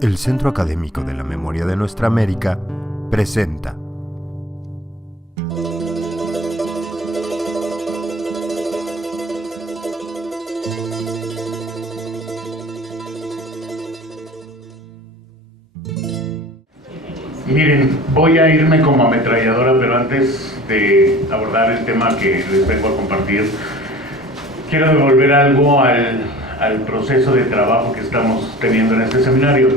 El Centro Académico de la Memoria de Nuestra América presenta Miren, voy a irme como ametralladora, pero antes de abordar el tema que les vengo a compartir, quiero devolver algo al proceso de trabajo que estamos teniendo en este seminario.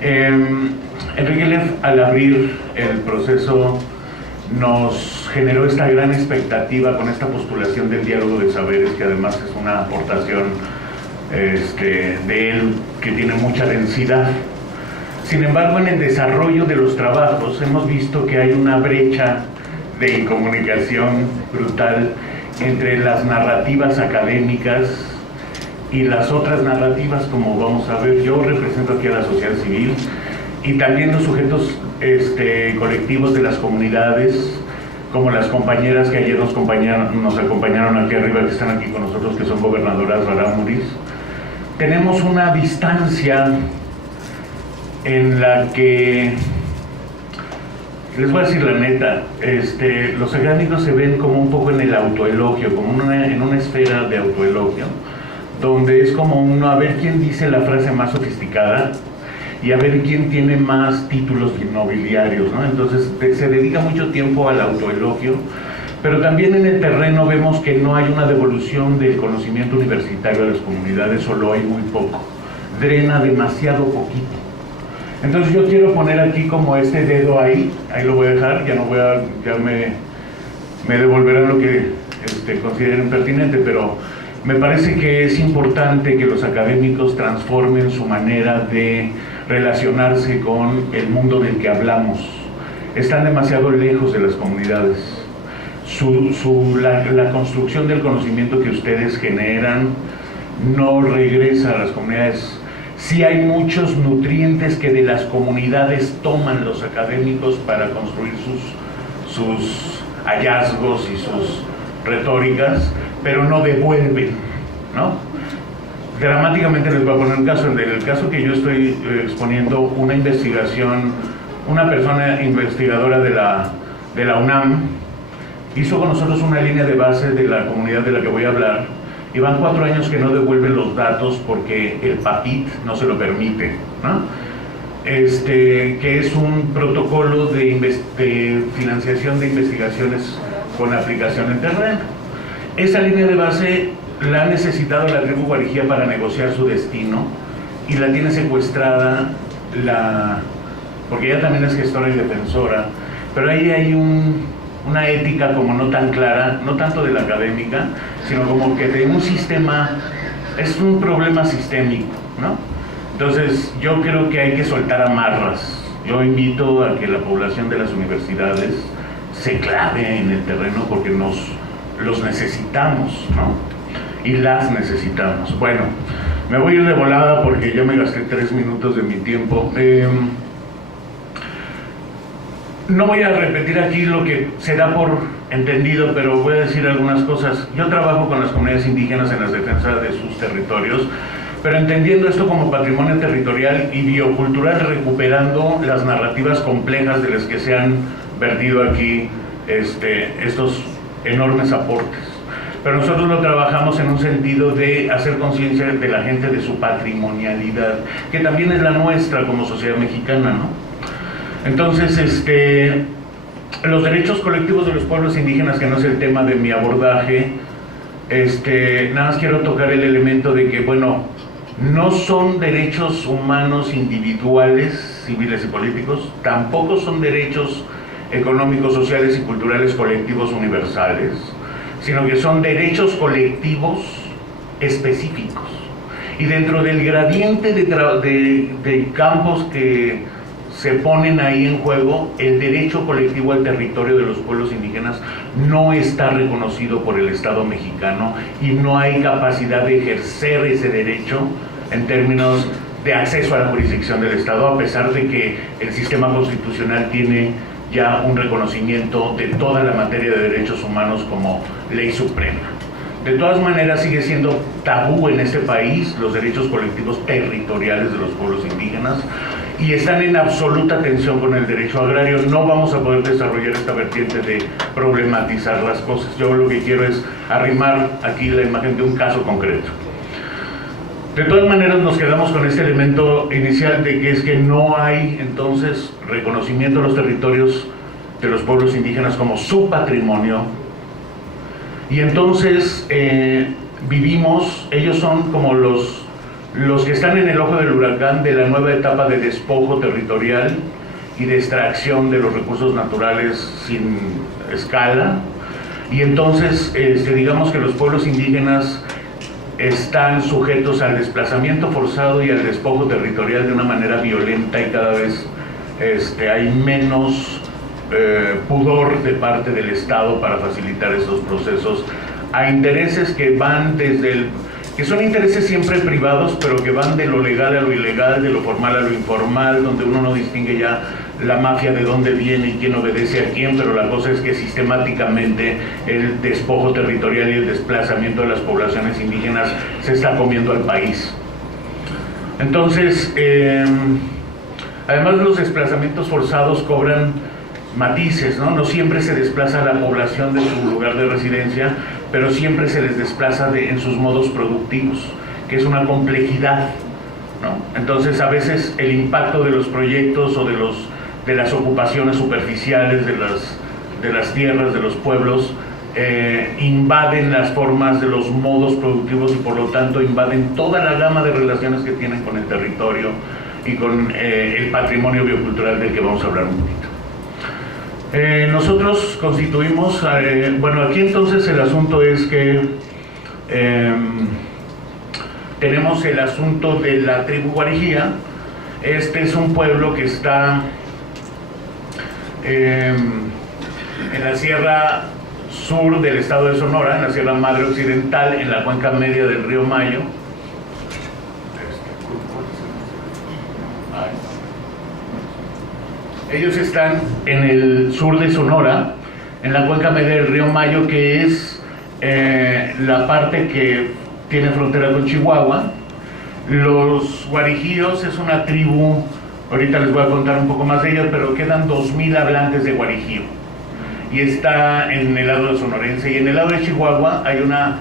Enrique Leff, al abrir el proceso, nos generó esta gran expectativa con esta postulación del diálogo de saberes, que además es una aportación de él que tiene mucha densidad. Sin embargo, en el desarrollo de los trabajos hemos visto que hay una brecha de incomunicación brutal entre las narrativas académicas y las otras narrativas, como vamos a ver. Yo represento aquí a la sociedad civil y también los sujetos colectivos de las comunidades, como las compañeras que ayer nos acompañaron aquí arriba, que están aquí con nosotros, que son gobernadoras rarámuris. Tenemos una distancia en la que, les voy a decir la neta, los académicos se ven como un poco en el autoelogio, como en una esfera de autoelogio, donde es como uno a ver quién dice la frase más sofisticada y a ver quién tiene más títulos nobiliarios, ¿no? Entonces se dedica mucho tiempo al autoelogio, pero también en el terreno vemos que no hay una devolución del conocimiento universitario a las comunidades, solo hay muy poco, drena demasiado poquito. Entonces yo quiero poner aquí como este dedo ahí lo voy a dejar, ya me devolverán lo que consideren pertinente, pero me parece que es importante que los académicos transformen su manera de relacionarse con el mundo del que hablamos. Están demasiado lejos de las comunidades. La construcción del conocimiento que ustedes generan no regresa a las comunidades. Sí hay muchos nutrientes que de las comunidades toman los académicos para construir sus hallazgos y sus retóricas, pero no devuelven, ¿no? Dramáticamente les voy a poner un caso. En el caso que yo estoy exponiendo, una investigación, una persona investigadora de la UNAM hizo con nosotros una línea de base de la comunidad de la que voy a hablar. Y van 4 años que no devuelven los datos porque el PAPIT no se lo permite, ¿no? Que es un protocolo de financiación de investigaciones con aplicación en terreno. Esa línea de base la ha necesitado la tribu Guarijía para negociar su destino y la tiene secuestrada porque ella también es gestora y defensora, pero ahí hay una ética como no tan clara, no tanto de la académica, sino como que de un sistema, es un problema sistémico, ¿no? Entonces yo creo que hay que soltar amarras. Yo invito a que la población de las universidades se clave en el terreno porque los necesitamos, ¿no? Y las necesitamos. Bueno, me voy a ir de volada porque ya me gasté 3 minutos de mi tiempo. No voy a repetir aquí lo que se da por entendido, pero voy a decir algunas cosas. Yo trabajo con las comunidades indígenas en la defensa de sus territorios, pero entendiendo esto como patrimonio territorial y biocultural, recuperando las narrativas complejas de las que se han vertido aquí estos enormes aportes. Pero nosotros lo trabajamos en un sentido de hacer conciencia de la gente de su patrimonialidad, que también es la nuestra como sociedad mexicana, ¿no? Entonces, los derechos colectivos de los pueblos indígenas, que no es el tema de mi abordaje, nada más quiero tocar el elemento de que, bueno, no son derechos humanos individuales, civiles y políticos, tampoco son derechos económicos, sociales y culturales colectivos universales, sino que son derechos colectivos específicos. Y dentro del gradiente de campos que se ponen ahí en juego, el derecho colectivo al territorio de los pueblos indígenas no está reconocido por el Estado mexicano y no hay capacidad de ejercer ese derecho en términos de acceso a la jurisdicción del Estado, a pesar de que el sistema constitucional tiene ya un reconocimiento de toda la materia de derechos humanos como ley suprema. De todas maneras sigue siendo tabú en este país los derechos colectivos territoriales de los pueblos indígenas y están en absoluta tensión con el derecho agrario. No vamos a poder desarrollar esta vertiente de problematizar las cosas. Yo lo que quiero es arrimar aquí la imagen de un caso concreto. De todas maneras nos quedamos con este elemento inicial de que es que no hay entonces reconocimiento de los territorios de los pueblos indígenas como su patrimonio, y entonces vivimos, ellos son como los que están en el ojo del huracán de la nueva etapa de despojo territorial y de extracción de los recursos naturales sin escala, y entonces digamos que los pueblos indígenas están sujetos al desplazamiento forzado y al despojo territorial de una manera violenta, y cada vez hay menos pudor de parte del Estado para facilitar estos procesos a intereses que van que son intereses siempre privados, pero que van de lo legal a lo ilegal, de lo formal a lo informal, donde uno no distingue ya la mafia de dónde viene y quién obedece a quién, pero la cosa es que sistemáticamente el despojo territorial y el desplazamiento de las poblaciones indígenas se está comiendo al país. Entonces, además los desplazamientos forzados cobran matices, ¿no? No siempre se desplaza a la población de su lugar de residencia, pero siempre se les desplaza en sus modos productivos, que es una complejidad, ¿no? Entonces a veces el impacto de los proyectos o de las ocupaciones superficiales de las tierras, de los pueblos, invaden las formas de los modos productivos y por lo tanto invaden toda la gama de relaciones que tienen con el territorio y con el patrimonio biocultural del que vamos a hablar un poquito. Nosotros constituimos, bueno, aquí entonces el asunto es que tenemos el asunto de la tribu Guarijía. Este es un pueblo que está en la sierra sur del estado de Sonora, en la Sierra Madre Occidental, en la cuenca media del río Mayo. Ellos están en el sur de Sonora, en la cuenca media del río Mayo, que es la parte que tiene frontera con Chihuahua. Los guarijíos es una tribu, ahorita les voy a contar un poco más de ellas, pero quedan 2000 hablantes de guarijío. Y está en el lado de sonorense. Y en el lado de Chihuahua hay una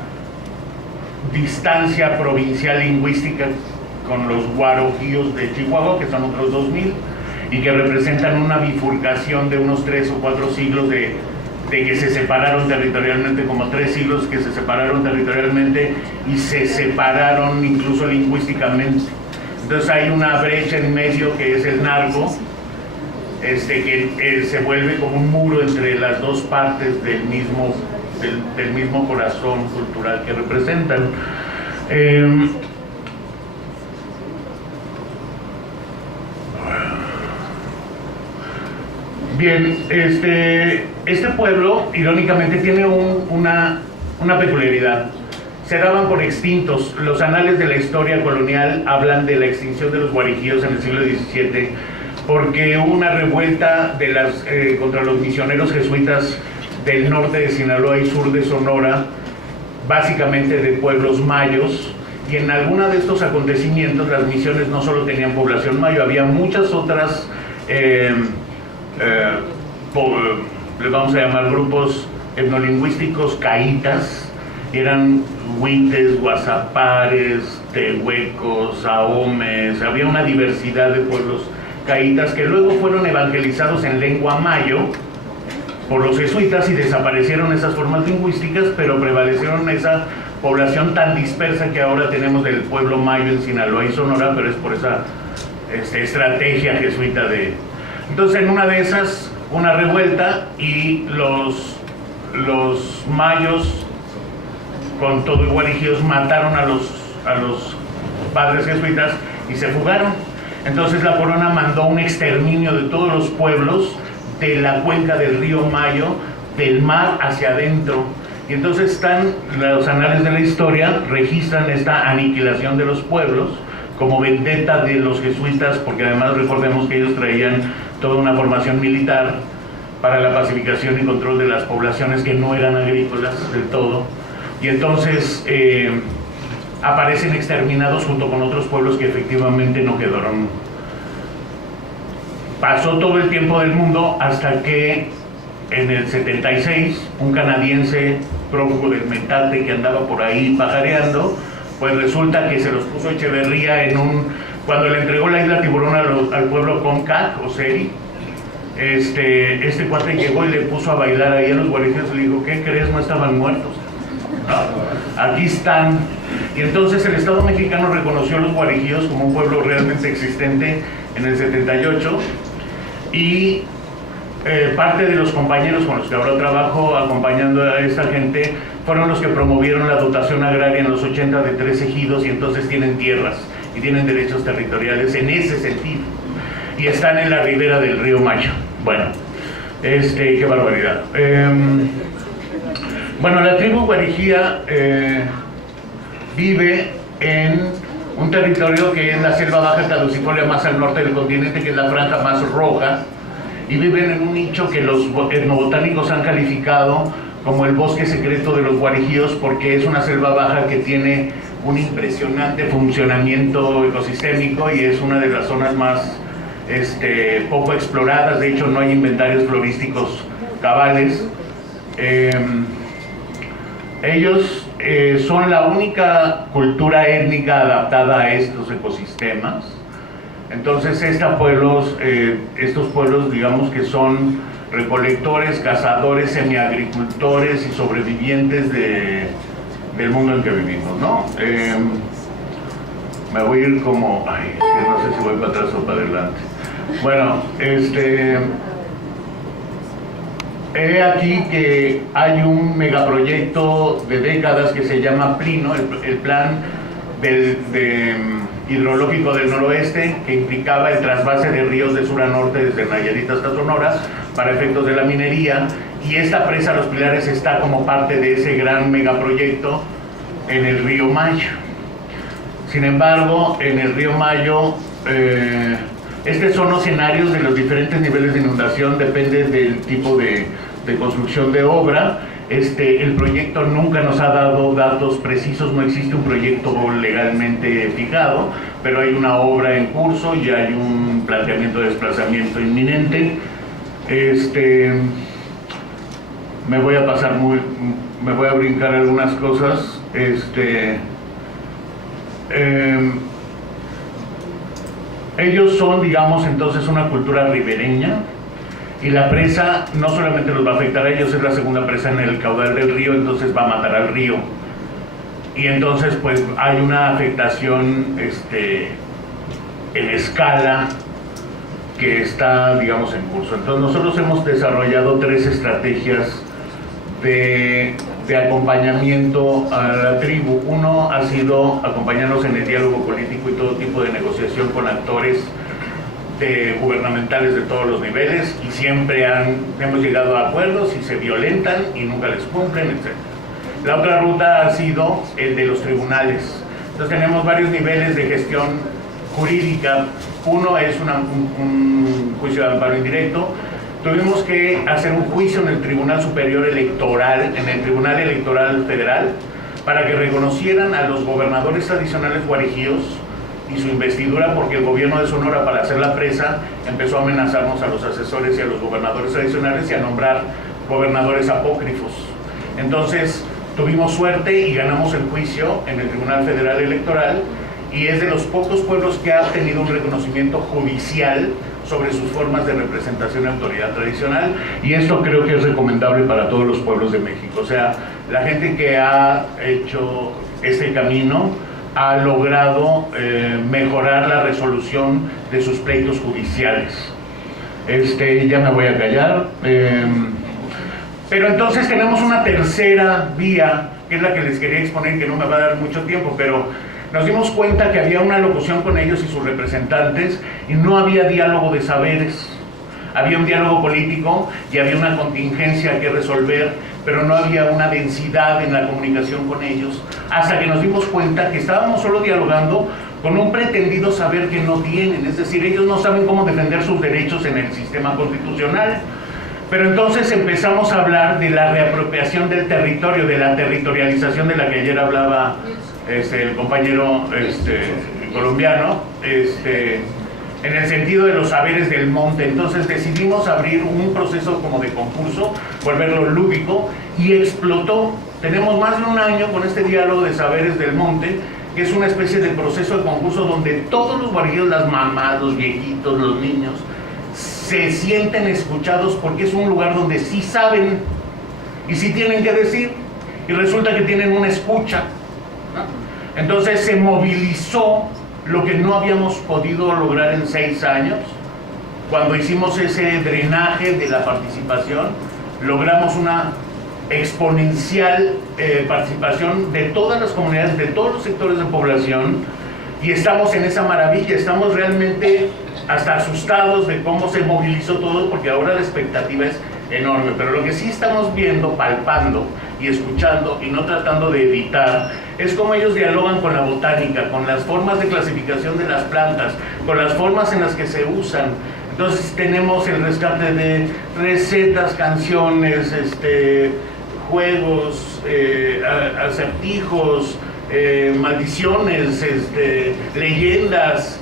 distancia provincial lingüística con los guarojíos de Chihuahua, que son otros 2000. Y que representan una bifurcación de unos 3 o 4 siglos de que se separaron territorialmente, como 3 siglos que se separaron territorialmente y se separaron incluso lingüísticamente. Entonces hay una brecha en medio que es el narco, que se vuelve como un muro entre las dos partes del mismo corazón cultural que representan. Bien, este pueblo, irónicamente, tiene una peculiaridad. Se daban por extintos. Los anales de la historia colonial hablan de la extinción de los guarijíos en el siglo XVII, porque hubo una revuelta contra los misioneros jesuitas del norte de Sinaloa y sur de Sonora, básicamente de pueblos mayos, y en alguno de estos acontecimientos las misiones no solo tenían población mayo, había muchas otras le vamos a llamar grupos etnolingüísticos caítas, eran huites, guasapares, tehuecos, ahomes, había una diversidad de pueblos caítas que luego fueron evangelizados en lengua mayo por los jesuitas y desaparecieron esas formas lingüísticas, pero prevalecieron esa población tan dispersa que ahora tenemos del pueblo mayo en Sinaloa y Sonora, pero es por esa estrategia jesuita Entonces, en una de esas, una revuelta y los mayos, con todo y guarijíos, mataron a los padres jesuitas y se fugaron. Entonces la corona mandó un exterminio de todos los pueblos de la cuenca del río Mayo, del mar hacia adentro. Y entonces los anales de la historia registran esta aniquilación de los pueblos como vendetta de los jesuitas, porque además recordemos que ellos traían toda una formación militar para la pacificación y control de las poblaciones que no eran agrícolas del todo. y entonces aparecen exterminados junto con otros pueblos que efectivamente no quedaron. Pasó todo el tiempo del mundo hasta que en el 76 un canadiense prófugo del metate que andaba por ahí pajareando, pues resulta que se los puso Echeverría cuando le entregó la isla Tiburón al pueblo Comcac o Seri. Este cuate llegó y le puso a bailar ahí a los guarijíos y le dijo, ¿qué crees? No estaban muertos, no, aquí están. Y entonces el Estado mexicano reconoció a los guarijíos como un pueblo realmente existente en el 78, y parte de los compañeros con los que ahora trabajo acompañando a esta gente fueron los que promovieron la dotación agraria en los 80 de 3 ejidos, y entonces tienen tierras y tienen derechos territoriales en ese sentido, y están en la ribera del río Mayo. Bueno, qué barbaridad. Bueno, la tribu guarijía vive en un territorio que es la selva baja caducifolia más al norte del continente, que es la franja más roja, y viven en un nicho que los etnobotánicos han calificado como el bosque secreto de los guarijíos, porque es una selva baja que tiene un impresionante funcionamiento ecosistémico y es una de las zonas más poco exploradas. De hecho, no hay inventarios florísticos cabales. Ellos son la única cultura étnica adaptada a estos ecosistemas. Entonces estos pueblos, digamos que son recolectores, cazadores, semiagricultores y sobrevivientes del mundo en que vivimos, ¿no? Me voy a ir como, que no sé si voy para atrás o para adelante. Bueno, he aquí que hay un megaproyecto de décadas que se llama PLINO, el Plan Hidrológico del Noroeste, que implicaba el trasvase de ríos de sur a norte desde Nayarit hasta Sonora para efectos de la minería, y esta presa Los Pilares está como parte de ese gran megaproyecto en el río Mayo. Sin embargo, en el río Mayo, son los escenarios de los diferentes niveles de inundación, depende del tipo de construcción de obra. El proyecto nunca nos ha dado datos precisos, no existe un proyecto legalmente fijado, pero hay una obra en curso y hay un planteamiento de desplazamiento inminente. Me voy a brincar algunas cosas. Ellos son, digamos, entonces una cultura ribereña, y la presa no solamente los va a afectar a ellos, es la segunda presa en el caudal del río, entonces va a matar al río. Y entonces pues hay una afectación en escala que está, digamos, en curso. Entonces nosotros hemos desarrollado 3 estrategias de acompañamiento a la tribu. Uno ha sido acompañarnos en el diálogo político y todo tipo de negociación con actores gubernamentales de todos los niveles, y siempre hemos llegado a acuerdos y se violentan y nunca les cumplen, etc. La otra ruta ha sido el de los tribunales. Entonces tenemos varios niveles de gestión jurídica. Uno es un juicio de amparo indirecto. Tuvimos que hacer un juicio en el Tribunal Superior Electoral, en el Tribunal Electoral Federal, para que reconocieran a los gobernadores tradicionales guarijíos y su investidura, porque el gobierno de Sonora, para hacer la presa, empezó a amenazarnos a los asesores y a los gobernadores tradicionales y a nombrar gobernadores apócrifos. Entonces tuvimos suerte y ganamos el juicio en el Tribunal Federal Electoral, y es de los pocos pueblos que ha obtenido un reconocimiento judicial sobre sus formas de representación y autoridad tradicional, y esto creo que es recomendable para todos los pueblos de México. O sea, la gente que ha hecho este camino ha logrado mejorar la resolución de sus pleitos judiciales. Ya me voy a callar. Pero entonces tenemos una tercera vía, que es la que les quería exponer, que no me va a dar mucho tiempo, pero nos dimos cuenta que había una locución con ellos y sus representantes, y no había diálogo de saberes. Había un diálogo político y había una contingencia que resolver, pero no había una densidad en la comunicación con ellos, hasta que nos dimos cuenta que estábamos solo dialogando con un pretendido saber que no tienen. Es decir, ellos no saben cómo defender sus derechos en el sistema constitucional. Pero entonces empezamos a hablar de la reapropiación del territorio, de la territorialización de la que ayer hablaba el compañero colombiano, en el sentido de los saberes del monte. Entonces decidimos abrir un proceso como de concurso, volverlo lúdico, y explotó. Tenemos más de un año con este diálogo de saberes del monte, que es una especie de proceso de concurso donde todos los guardias, las mamás, los viejitos, los niños, se sienten escuchados, porque es un lugar donde sí saben y sí tienen que decir, y resulta que tienen una escucha, ¿no? Entonces se movilizó lo que no habíamos podido lograr en 6 años. Cuando hicimos ese drenaje de la participación, logramos una exponencial participación de todas las comunidades, de todos los sectores de población, y estamos en esa maravilla. Estamos realmente hasta asustados de cómo se movilizó todo, porque ahora la expectativa es enorme. Pero lo que sí estamos viendo, palpando y escuchando, y no tratando de editar, es cómo ellos dialogan con la botánica, con las formas de clasificación de las plantas, con las formas en las que se usan. Entonces tenemos el rescate de recetas, canciones, juegos, acertijos, maldiciones, leyendas,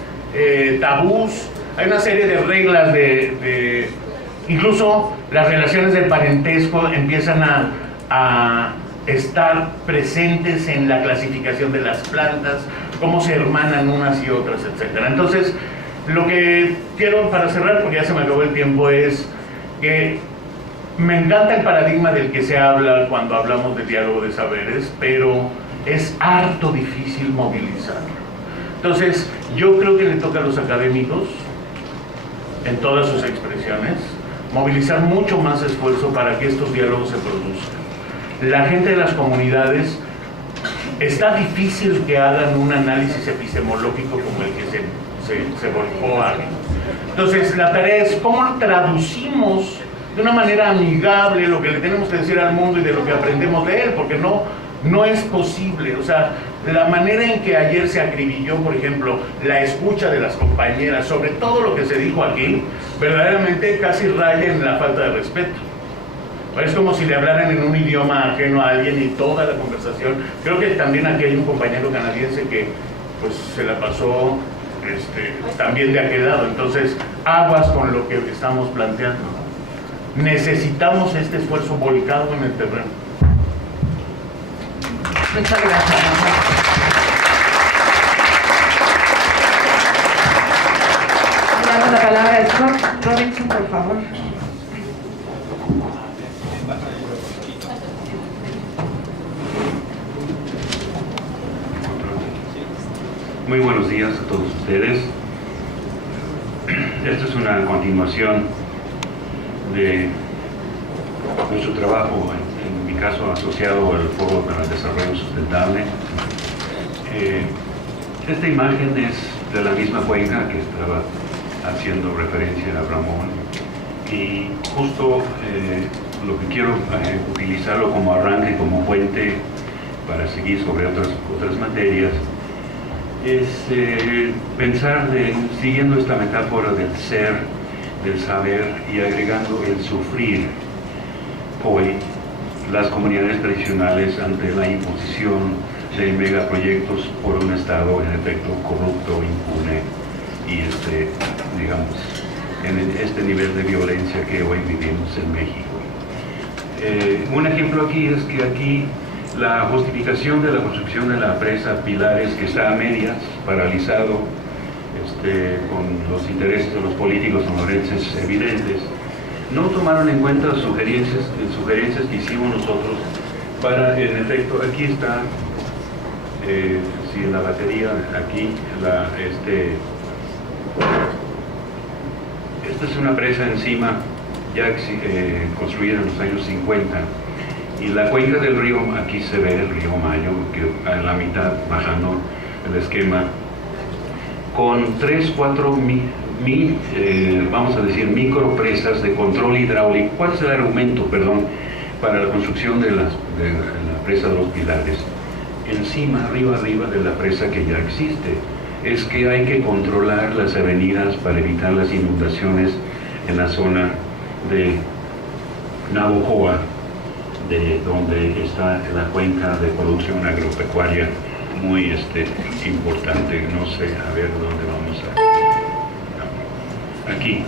tabús. Hay una serie de reglas incluso las relaciones de parentesco empiezan a estar presentes en la clasificación de las plantas, cómo se hermanan unas y otras, etc. Entonces, lo que quiero para cerrar, porque ya se me acabó el tiempo, es que me encanta el paradigma del que se habla cuando hablamos de diálogo de saberes, pero es harto difícil movilizarlo. Entonces, yo creo que le toca a los académicos, en todas sus expresiones, movilizar mucho más esfuerzo para que estos diálogos se produzcan. La gente de las comunidades, está difícil que hagan un análisis epistemológico como el que se volcó a. Entonces, la tarea es cómo traducimos de una manera amigable lo que le tenemos que decir al mundo y de lo que aprendemos de él, porque no es posible. O sea, la manera en que ayer se acribilló, por ejemplo, la escucha de las compañeras sobre todo lo que se dijo aquí, verdaderamente casi raya en la falta de respeto. Es como si le hablaran en un idioma ajeno a alguien y toda la conversación. Creo que también aquí hay un compañero canadiense que pues se la pasó también de aquel lado. Entonces, aguas con lo que estamos planteando. Necesitamos este esfuerzo volcado en el terreno. Muchas gracias. Le damos la palabra a Scott Robinson, por favor. Muy buenos días a todos ustedes. Esta es una continuación de nuestro trabajo, en mi caso asociado al Foro para el Desarrollo Sustentable. Esta imagen es de la misma cuenca que estaba haciendo referencia a Ramón, y justo lo que quiero utilizarlo como arranque, como puente para seguir sobre otras materias, es pensar siguiendo esta metáfora del ser, del saber, y agregando el sufrir. Hoy, las comunidades tradicionales, ante la imposición de megaproyectos por un Estado en efecto corrupto, impune, y digamos, en este nivel de violencia que hoy vivimos en México. Un ejemplo aquí es que aquí la justificación de la construcción de la presa Pilares, que está a medias, paralizado, con los intereses de los políticos sonorenses evidentes, no tomaron en cuenta sugerencias que hicimos nosotros para, en efecto, aquí está, si la batería, aquí, esta es una presa encima, ya construida en los años 50, y la cuenca del río, aquí se ve el río Mayo, que a la mitad, bajando el esquema, con 3-4 vamos a decir, micropresas de control hidráulico. ¿Cuál es el argumento, para la construcción de la presa de los Pilares? Encima, arriba de la presa que ya existe. Es que hay que controlar las avenidas para evitar las inundaciones en la zona de Navojoa, de donde está la cuenca de producción agropecuaria muy importante. No sé, a ver dónde vamos a... Aquí,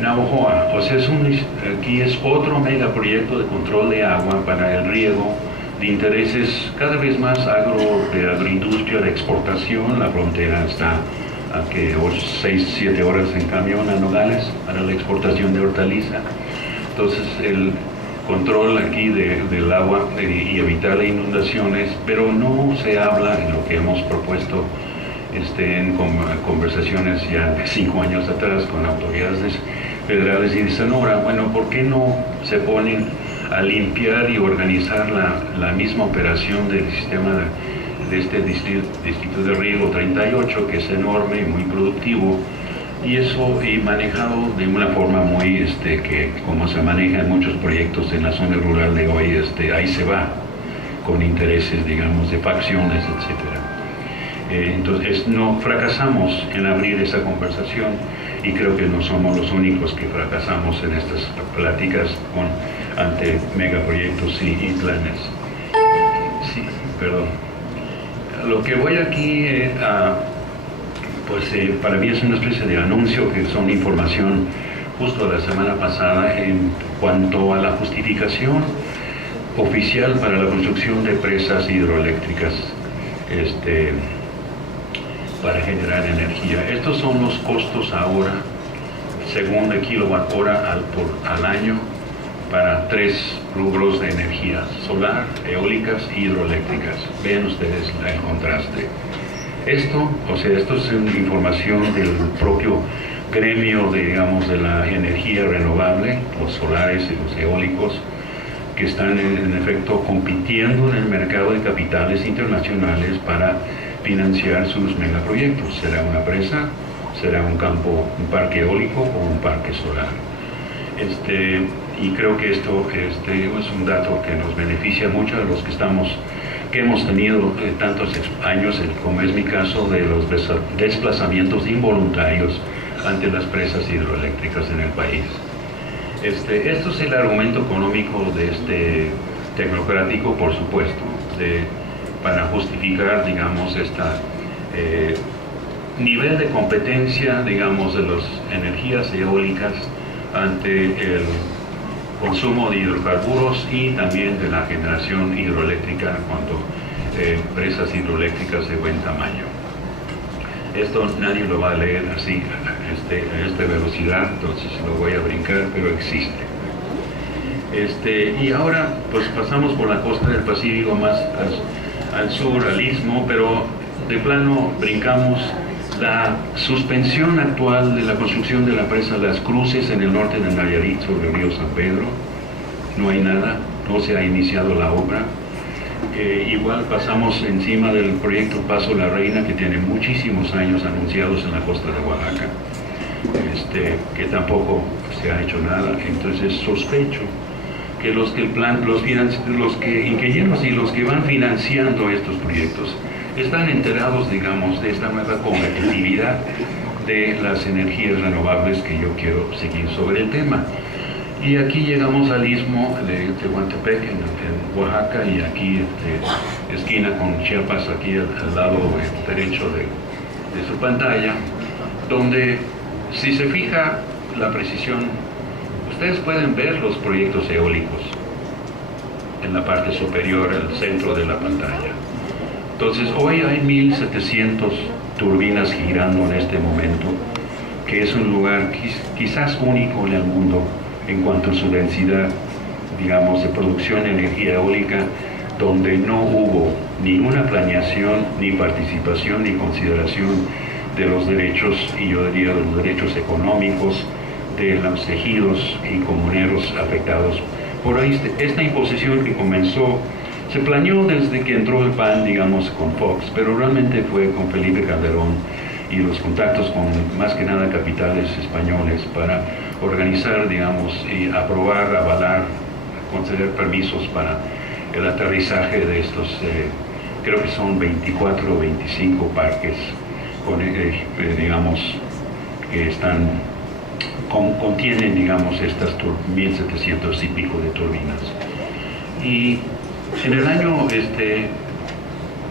Navojoa, o sea, aquí es otro megaproyecto de control de agua para el riego de intereses cada vez más de agroindustria, de exportación. La frontera está a 6-7 horas en camión a Nogales para la exportación de hortaliza. Entonces el control aquí del agua y evitar las inundaciones, pero no se habla en lo que hemos propuesto en conversaciones ya de 5 años atrás con autoridades federales y de Sonora. Bueno, ¿por qué no se ponen a limpiar y organizar la misma operación del sistema de este distrito de riego 38, que es enorme y muy productivo, y eso manejado de una forma muy, que como se maneja en muchos proyectos en la zona rural de hoy, ahí se va, con intereses, digamos, de facciones, etc. Entonces, no fracasamos en abrir esa conversación, y creo que no somos los únicos que fracasamos en estas pláticas ante megaproyectos y planes. Sí, perdón. Lo que voy aquí para mí es una especie de anuncio, que son información justo la semana pasada en cuanto a la justificación oficial para la construcción de presas hidroeléctricas para generar energía. Estos son los costos ahora, según de kilowatt hora al año, para 3 rubros de energía: solar, eólicas y hidroeléctricas. Ven ustedes el contraste. Esto es una información del propio gremio, digamos, de la energía renovable, los solares y los eólicos, que están en efecto compitiendo en el mercado de capitales internacionales para financiar sus megaproyectos. Será una presa, será un parque eólico o un parque solar. Y creo que esto es un dato que nos beneficia mucho a los que hemos tenido tantos años, como es mi caso, de los desplazamientos involuntarios ante las presas hidroeléctricas en el país. Esto es el argumento económico de tecnocrático, por supuesto, para justificar, digamos, nivel de competencia, digamos, de las energías eólicas ante el consumo de hidrocarburos y también de la generación hidroeléctrica cuando presas hidroeléctricas de buen tamaño. Esto nadie lo va a leer así a esta velocidad, entonces lo voy a brincar, pero existe. Y ahora pues pasamos por la costa del Pacífico más al sur, al istmo, pero de plano brincamos la suspensión actual de la construcción de la presa Las Cruces en el norte de Nayarit sobre el río San Pedro. No hay nada, no se ha iniciado la obra. Igual pasamos encima del proyecto Paso La Reina, que tiene muchísimos años anunciados en la costa de Oaxaca, que tampoco se ha hecho nada. Entonces sospecho que los ingenieros y los que van financiando estos proyectos están enterados, digamos, de esta nueva competitividad de las energías renovables que yo quiero seguir sobre el tema. Y aquí llegamos al istmo de Tehuantepec, en Oaxaca, y aquí esquina con Chiapas, aquí al lado derecho de su pantalla, donde, si se fija la precisión, ustedes pueden ver los proyectos eólicos en la parte superior, el centro de la pantalla. Entonces, hoy hay 1.700 turbinas girando en este momento, que es un lugar quizás único en el mundo en cuanto a su densidad, digamos, de producción de energía eólica, donde no hubo ninguna planeación, ni participación, ni consideración de los derechos, y yo diría de los derechos económicos de los ejidos y comuneros afectados por esta imposición que comenzó. Se planeó desde que entró el PAN, digamos, con Fox, pero realmente fue con Felipe Calderón y los contactos con, más que nada, capitales españoles para organizar, digamos, y aprobar, avalar, conceder permisos para el aterrizaje de estos, creo que son 24 o 25 parques, digamos, que están contienen, digamos, estas 1.700 y pico de turbinas. Y en el año,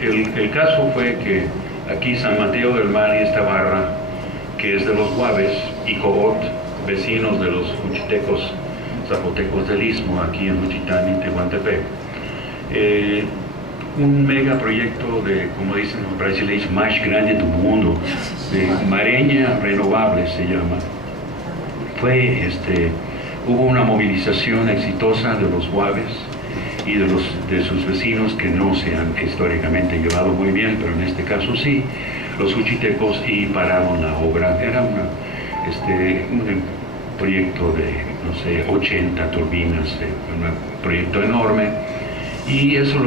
el caso fue que aquí San Mateo del Mar y esta barra, que es de los Guaves, y Cobot, vecinos de los juchitecos zapotecos del Istmo, aquí en Juchitán y Tehuantepec, un megaproyecto de, como dicen los brasileños, más grande del mundo, de Mareña Renovable se llama. Hubo una movilización exitosa de los Guaves y de sus vecinos que no se han históricamente llevado muy bien, pero en este caso sí, los juchitecos, y pararon la obra. Era un proyecto de, no sé, 80 turbinas, un proyecto enorme, y eso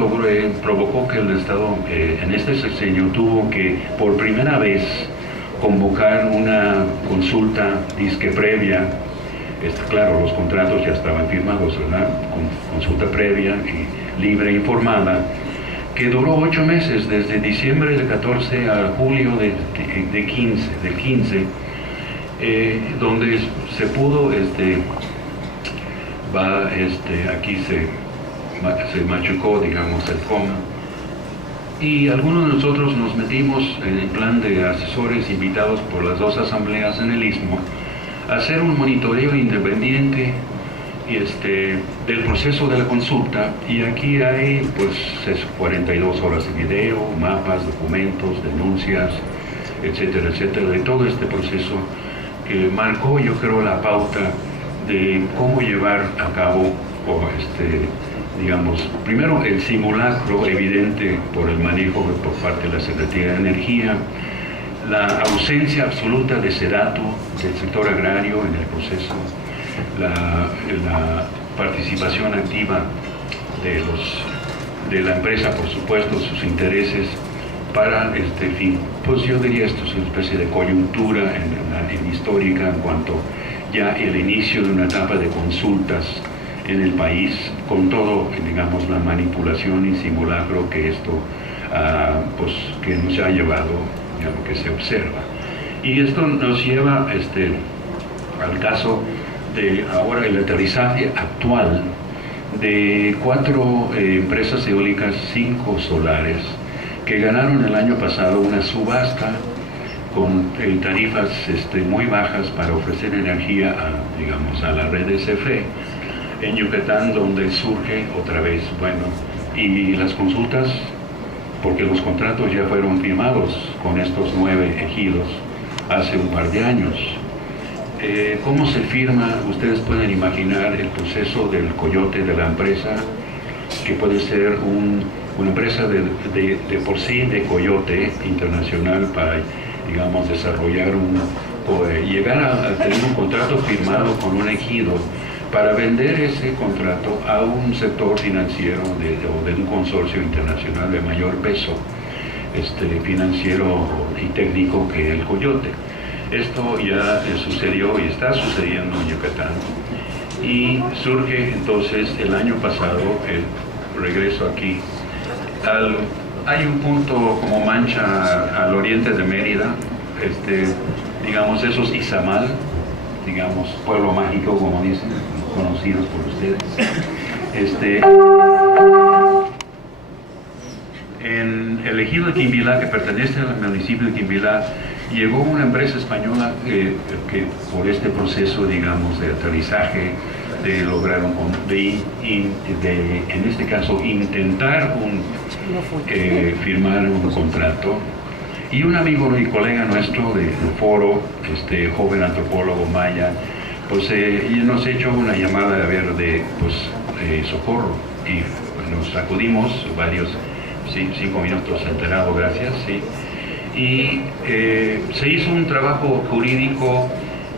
provocó que el Estado en este sexenio tuvo que por primera vez convocar una consulta disque previa. Claro, los contratos ya estaban firmados, ¿verdad? Consulta previa y libre informada, que duró 8 meses, desde diciembre del 14 a julio del 15, donde se pudo, aquí se machucó, digamos, el coma, y algunos de nosotros nos metimos en el plan de asesores invitados por las 2 asambleas en el Istmo a hacer un monitoreo independiente del proceso de la consulta, y aquí hay pues 42 horas de video, mapas, documentos, denuncias, etcétera, etcétera, de todo este proceso que marcó, yo creo, la pauta de cómo llevar a cabo, digamos, primero el simulacro evidente por el manejo por parte de la Secretaría de Energía, la ausencia absoluta de SEDATU, del sector agrario en el proceso, la participación activa de la empresa, por supuesto, sus intereses para este fin. Pues yo diría esto es una especie de coyuntura en histórica en cuanto ya el inicio de una etapa de consultas en el país, con todo, digamos, la manipulación y simulacro que esto pues que nos ha llevado, digamos, que se observa. Y esto nos lleva al caso de ahora el aterrizaje actual de 4 empresas eólicas, 5 solares, que ganaron el año pasado una subasta con tarifas muy bajas para ofrecer energía a la red de CFE en Yucatán, donde surge otra vez, y las consultas, porque los contratos ya fueron firmados con estos 9 ejidos hace un par de años. ¿Cómo se firma? Ustedes pueden imaginar el proceso del coyote de la empresa, que puede ser una empresa de por sí de coyote internacional para, digamos, desarrollar llegar a tener un contrato firmado con un ejido para vender ese contrato a un sector financiero o de un consorcio internacional de mayor peso financiero y técnico que el coyote. Esto ya sucedió y está sucediendo en Yucatán, y surge entonces el año pasado el regreso aquí. Hay un punto como mancha al oriente de Mérida, digamos, esos Izamal, digamos, pueblo mágico, como dicen, conocidos por ustedes. En el ejido de Quimbilá, que pertenece al municipio de Quimbilá, llegó una empresa española que por este proceso, digamos, de aterrizaje, de lograr en este caso, intentar firmar un contrato, y un amigo y colega nuestro del foro, joven antropólogo maya, pues nos echó una llamada de socorro, y nos acudimos varios, 5 minutos enterado, gracias, sí. Y se hizo un trabajo jurídico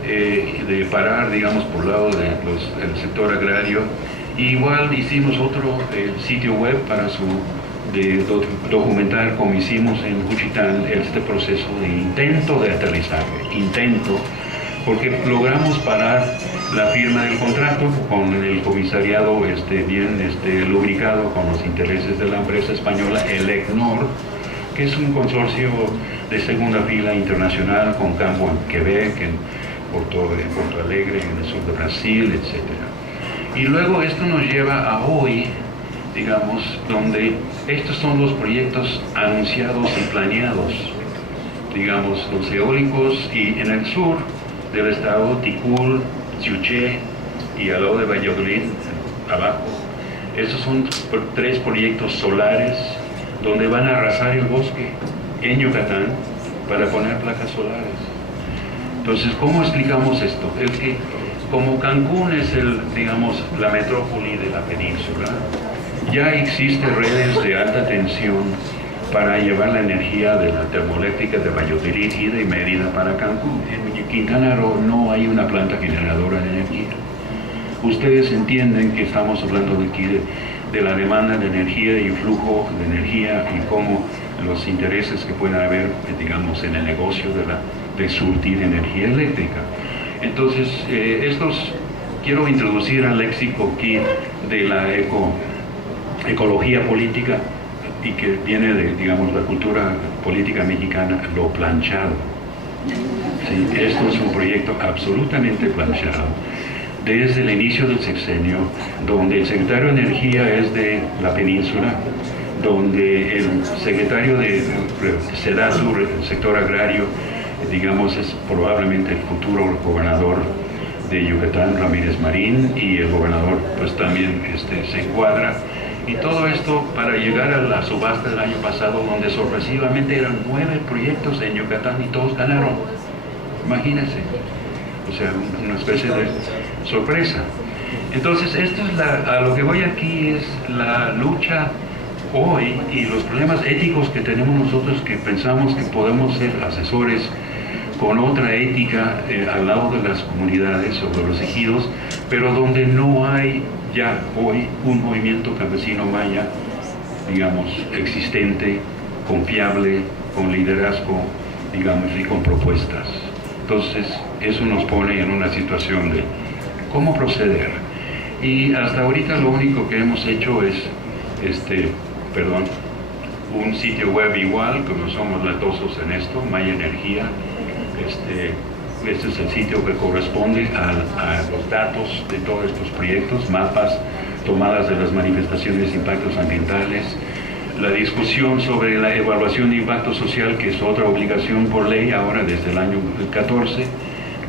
de parar, digamos, por lado del sector agrario. Igual hicimos otro sitio web para documentar, como hicimos en Juchitán, este proceso de intento de aterrizaje, porque logramos parar la firma del contrato con el comisariado bien lubricado con los intereses de la empresa española, el ECNOR, que es un consorcio de segunda fila internacional con campo en Quebec, en Porto Alegre, en el sur de Brasil, etc. Y luego esto nos lleva a hoy, digamos, donde estos son los proyectos anunciados y planeados, digamos, los eólicos, y en el sur del estado, Ticul, Chiuché y al lado de Valladolid, abajo. Estos son 3 proyectos solares donde van a arrasar el bosque en Yucatán para poner placas solares. Entonces, ¿cómo explicamos esto? Es que como Cancún es digamos, la metrópoli de la península, ya existen redes de alta tensión para llevar la energía de la termoeléctrica de Valladolid y de Mérida para Cancún. En Quintana Roo no hay una planta generadora de energía. Ustedes entienden que estamos hablando de aquí de la demanda de energía y flujo de energía y cómo los intereses que pueden haber, digamos, en el negocio de surtir energía eléctrica. Entonces, quiero introducir al léxico aquí de la ecología política y que viene de, digamos, la cultura política mexicana, lo planchado. ¿Sí? Esto es un proyecto absolutamente planchado. Desde el inicio del sexenio, donde el secretario de Energía es de la península, donde el secretario de SEDATU, el sector agrario, digamos, es probablemente el futuro gobernador de Yucatán, Ramírez Marín, y el gobernador pues también se encuadra. Y todo esto para llegar a la subasta del año pasado, donde sorpresivamente eran 9 proyectos en Yucatán y todos ganaron. Imagínense. O sea, una especie de sorpresa. Entonces, esto es a lo que voy aquí es la lucha hoy y los problemas éticos que tenemos nosotros, que pensamos que podemos ser asesores con otra ética al lado de las comunidades o de los ejidos, pero donde no hay ya hoy un movimiento campesino maya, digamos, existente, confiable, con liderazgo, digamos, y con propuestas. Entonces, eso nos pone en una situación de cómo proceder. Y hasta ahorita lo único que hemos hecho es, un sitio web igual, como somos latosos en esto, Maya Energía. Este es el sitio que corresponde a los datos de todos estos proyectos, mapas, tomadas de las manifestaciones de impactos ambientales, la discusión sobre la evaluación de impacto social, que es otra obligación por ley ahora desde el año 14,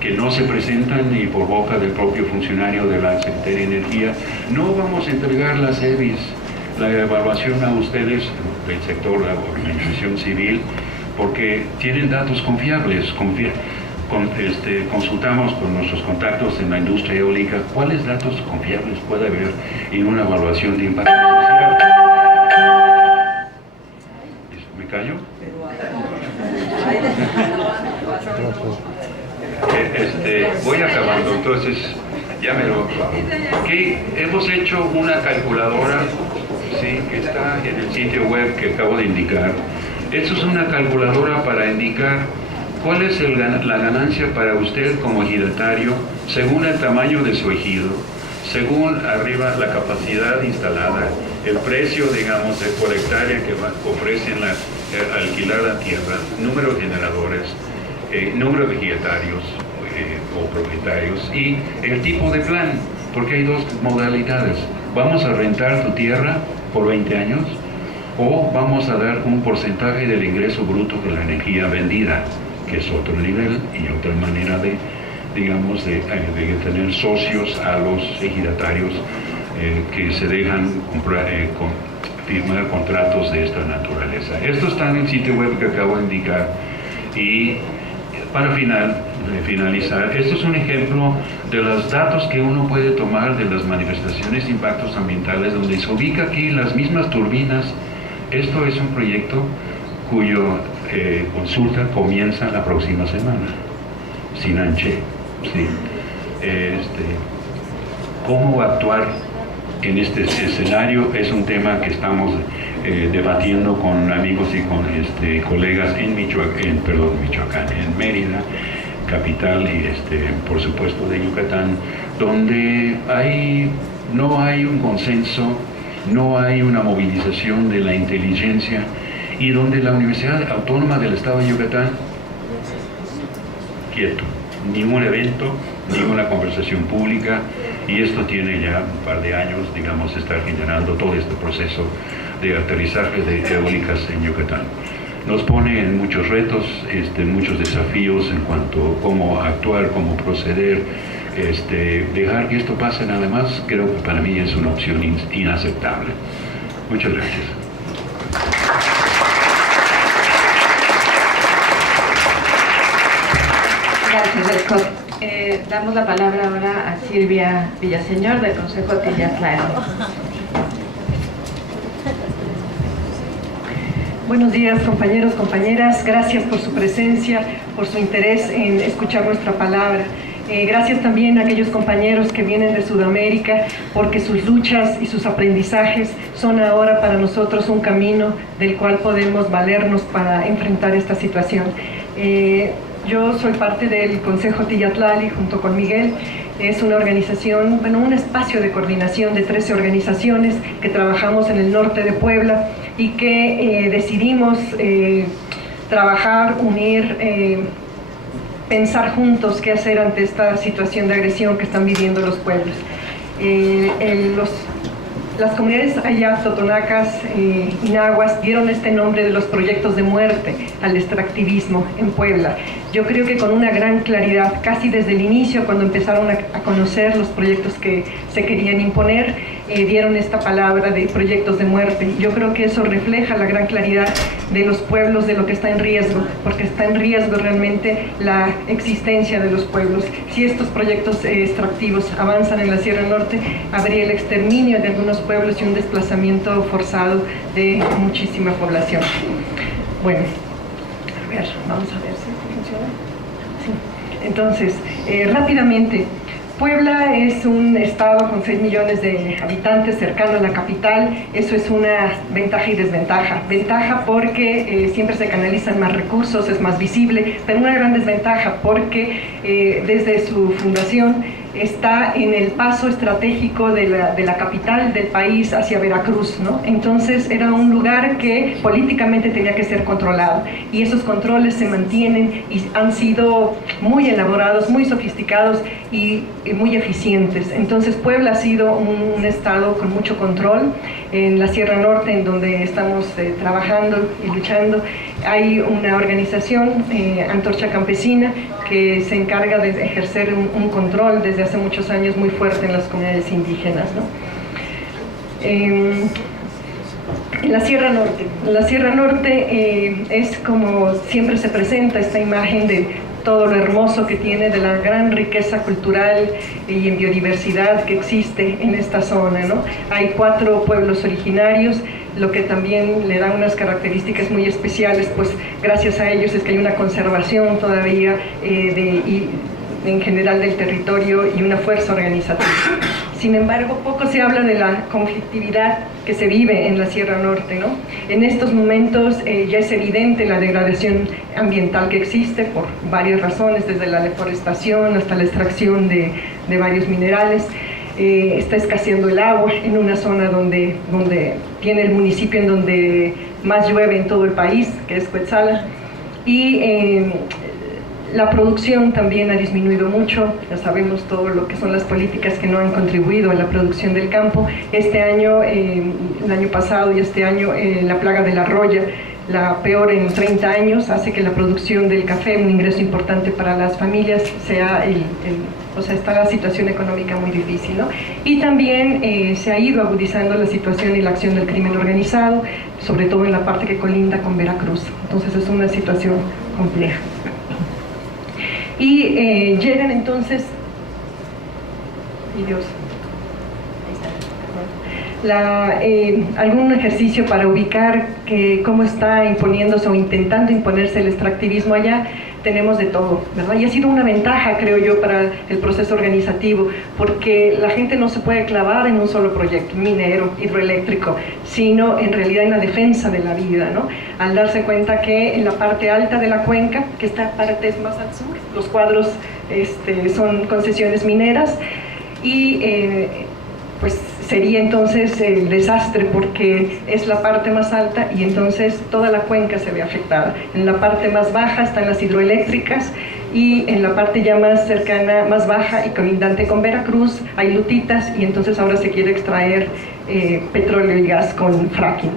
que no se presentan ni por boca del propio funcionario de la Secretaría de Energía. No vamos a entregar las EVIs, la evaluación a ustedes del sector, la organización civil, porque tienen datos confiables. Consultamos con nuestros contactos en la industria eólica cuáles datos confiables puede haber en una evaluación de impacto social. ¿Me callo? Voy acabando, entonces ya me lo... Que hemos hecho una calculadora, ¿sí?, que está en el sitio web que acabo de indicar. Esto es una calculadora para indicar cuál es la ganancia para usted como ejidatario según el tamaño de su ejido, según arriba la capacidad instalada, el precio, digamos, por hectárea que ofrecen alquilar la tierra, número de generadores, número de ejidatarios o propietarios y el tipo de plan, porque hay 2 modalidades. Vamos a rentar tu tierra por 20 años o vamos a dar un porcentaje del ingreso bruto de la energía vendida, que es otro nivel y otra manera de, digamos, de tener socios a los ejidatarios que se dejan firmar contratos de esta naturaleza. Esto está en el sitio web que acabo de indicar. Y para finalizar, esto es un ejemplo de los datos que uno puede tomar de las manifestaciones de impactos ambientales, donde se ubica aquí las mismas turbinas. Esto es un proyecto cuyo consulta comienza la próxima semana, Sinanche. ¿Sí? ¿Cómo actuar en este escenario? Es un tema que estamos debatiendo con amigos y con colegas en Michoacán, en Mérida, capital, y por supuesto de Yucatán, donde no hay un consenso, no hay una movilización de la inteligencia, y donde la Universidad Autónoma del Estado de Yucatán, quieto. ningún evento, ninguna conversación pública, y esto tiene ya un par de años, digamos, estar generando todo este proceso de aterrizaje de eólicas en Yucatán. Nos pone en muchos retos, muchos desafíos en cuanto a cómo actuar, cómo proceder, dejar que esto pase nada más, creo que para mí es una opción inaceptable. Muchas gracias. Gracias, Scott. Damos la palabra ahora a Silvia Villaseñor del Consejo Tillatlali. Buenos días, compañeros, compañeras. Gracias por su presencia, por su interés en escuchar nuestra palabra. Gracias también a aquellos compañeros que vienen de Sudamérica, porque sus luchas y sus aprendizajes son ahora para nosotros un camino del cual podemos valernos para enfrentar esta situación. Yo soy parte del Consejo Tillatlali junto con Miguel. Es una organización, un espacio de coordinación de 13 organizaciones que trabajamos en el norte de Puebla y que decidimos trabajar, unir, pensar juntos qué hacer ante esta situación de agresión que están viviendo los pueblos. Las comunidades allá, totonacas y nahuas, dieron este nombre de los proyectos de muerte al extractivismo en Puebla. Yo creo que con una gran claridad, casi desde el inicio, cuando empezaron a conocer los proyectos que se querían imponer, dieron esta palabra de proyectos de muerte. Yo creo que eso refleja la gran claridad de los pueblos, de lo que está en riesgo, porque está en riesgo realmente la existencia de los pueblos. Si estos proyectos extractivos avanzan en la Sierra Norte, habría el exterminio de algunos pueblos y un desplazamiento forzado de muchísima población. Bueno, a ver, vamos a ver si funciona. Sí. Entonces, rápidamente, Puebla es un estado con 6 millones de habitantes, cercano a la capital. Eso es una ventaja y desventaja. Ventaja porque siempre se canalizan más recursos, es más visible, pero una gran desventaja porque desde su fundación está en el paso estratégico de la capital del país hacia Veracruz, ¿no? Entonces era un lugar que políticamente tenía que ser controlado, y esos controles se mantienen y han sido muy elaborados, muy sofisticados y muy eficientes. Entonces Puebla ha sido un estado con mucho control. En la Sierra Norte, en donde estamos trabajando y luchando, hay una organización, Antorcha Campesina, que se encarga de ejercer un control desde hace muchos años muy fuerte en las comunidades indígenas, ¿no? En la Sierra Norte es como siempre se presenta esta imagen de todo lo hermoso que tiene, de la gran riqueza cultural y en biodiversidad que existe en esta zona, ¿no? Hay 4 pueblos originarios, lo que también le da unas características muy especiales, pues gracias a ellos es que hay una conservación todavía en general del territorio y una fuerza organizativa. Sin embargo, poco se habla de la conflictividad que se vive en la Sierra Norte, ¿no? En estos momentos ya es evidente la degradación ambiental que existe por varias razones, desde la deforestación hasta la extracción de varios minerales. Está escaseando el agua en una zona donde tiene el municipio en donde más llueve en todo el país, que es Cuetzala, y la producción también ha disminuido mucho. Ya sabemos todo lo que son las políticas que no han contribuido a la producción del campo. Este año, el año pasado y este año, la plaga de la roya, la peor en 30 años, hace que la producción del café, un ingreso importante para las familias, sea está la situación económica muy difícil, ¿no? Y también se ha ido agudizando la situación y la acción del crimen organizado, sobre todo en la parte que colinda con Veracruz. Entonces es una situación compleja. Y llegan entonces, algún ejercicio para ubicar cómo está imponiéndose o intentando imponerse el extractivismo allá. Tenemos de todo, ¿verdad? Y ha sido una ventaja, creo yo, para el proceso organizativo, porque la gente no se puede clavar en un solo proyecto minero, hidroeléctrico, sino en realidad en la defensa de la vida, ¿no? Al darse cuenta que en la parte alta de la cuenca, que esta parte es más al sur, los cuadros son concesiones mineras, y pues sería entonces el desastre, porque es la parte más alta y entonces toda la cuenca se ve afectada. En la parte más baja están las hidroeléctricas y en la parte ya más cercana, más baja y colindante con Veracruz, hay lutitas y entonces ahora se quiere extraer petróleo y gas con fracking.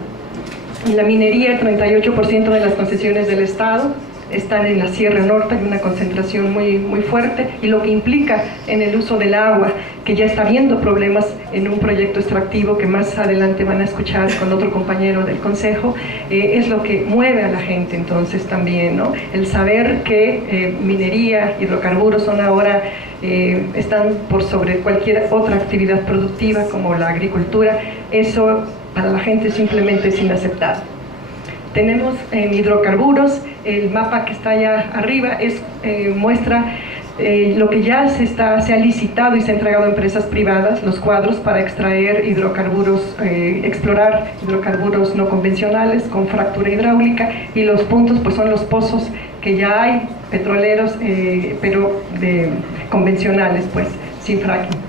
En la minería, el 38% de las concesiones del Estado están en la Sierra Norte, hay una concentración muy fuerte, y lo que implica en el uso del agua, que ya está habiendo problemas en un proyecto extractivo que más adelante van a escuchar con otro compañero del Consejo, es lo que mueve a la gente entonces también, ¿no? El saber que minería, hidrocarburos son ahora, están por sobre cualquier otra actividad productiva como la agricultura, eso para la gente simplemente es inaceptable. Tenemos en hidrocarburos, el mapa que está allá arriba muestra lo que ya se ha licitado y se ha entregado a empresas privadas, los cuadros para extraer hidrocarburos, explorar hidrocarburos no convencionales con fractura hidráulica, y los puntos pues son los pozos que ya hay, petroleros, pero convencionales, pues sin fracking.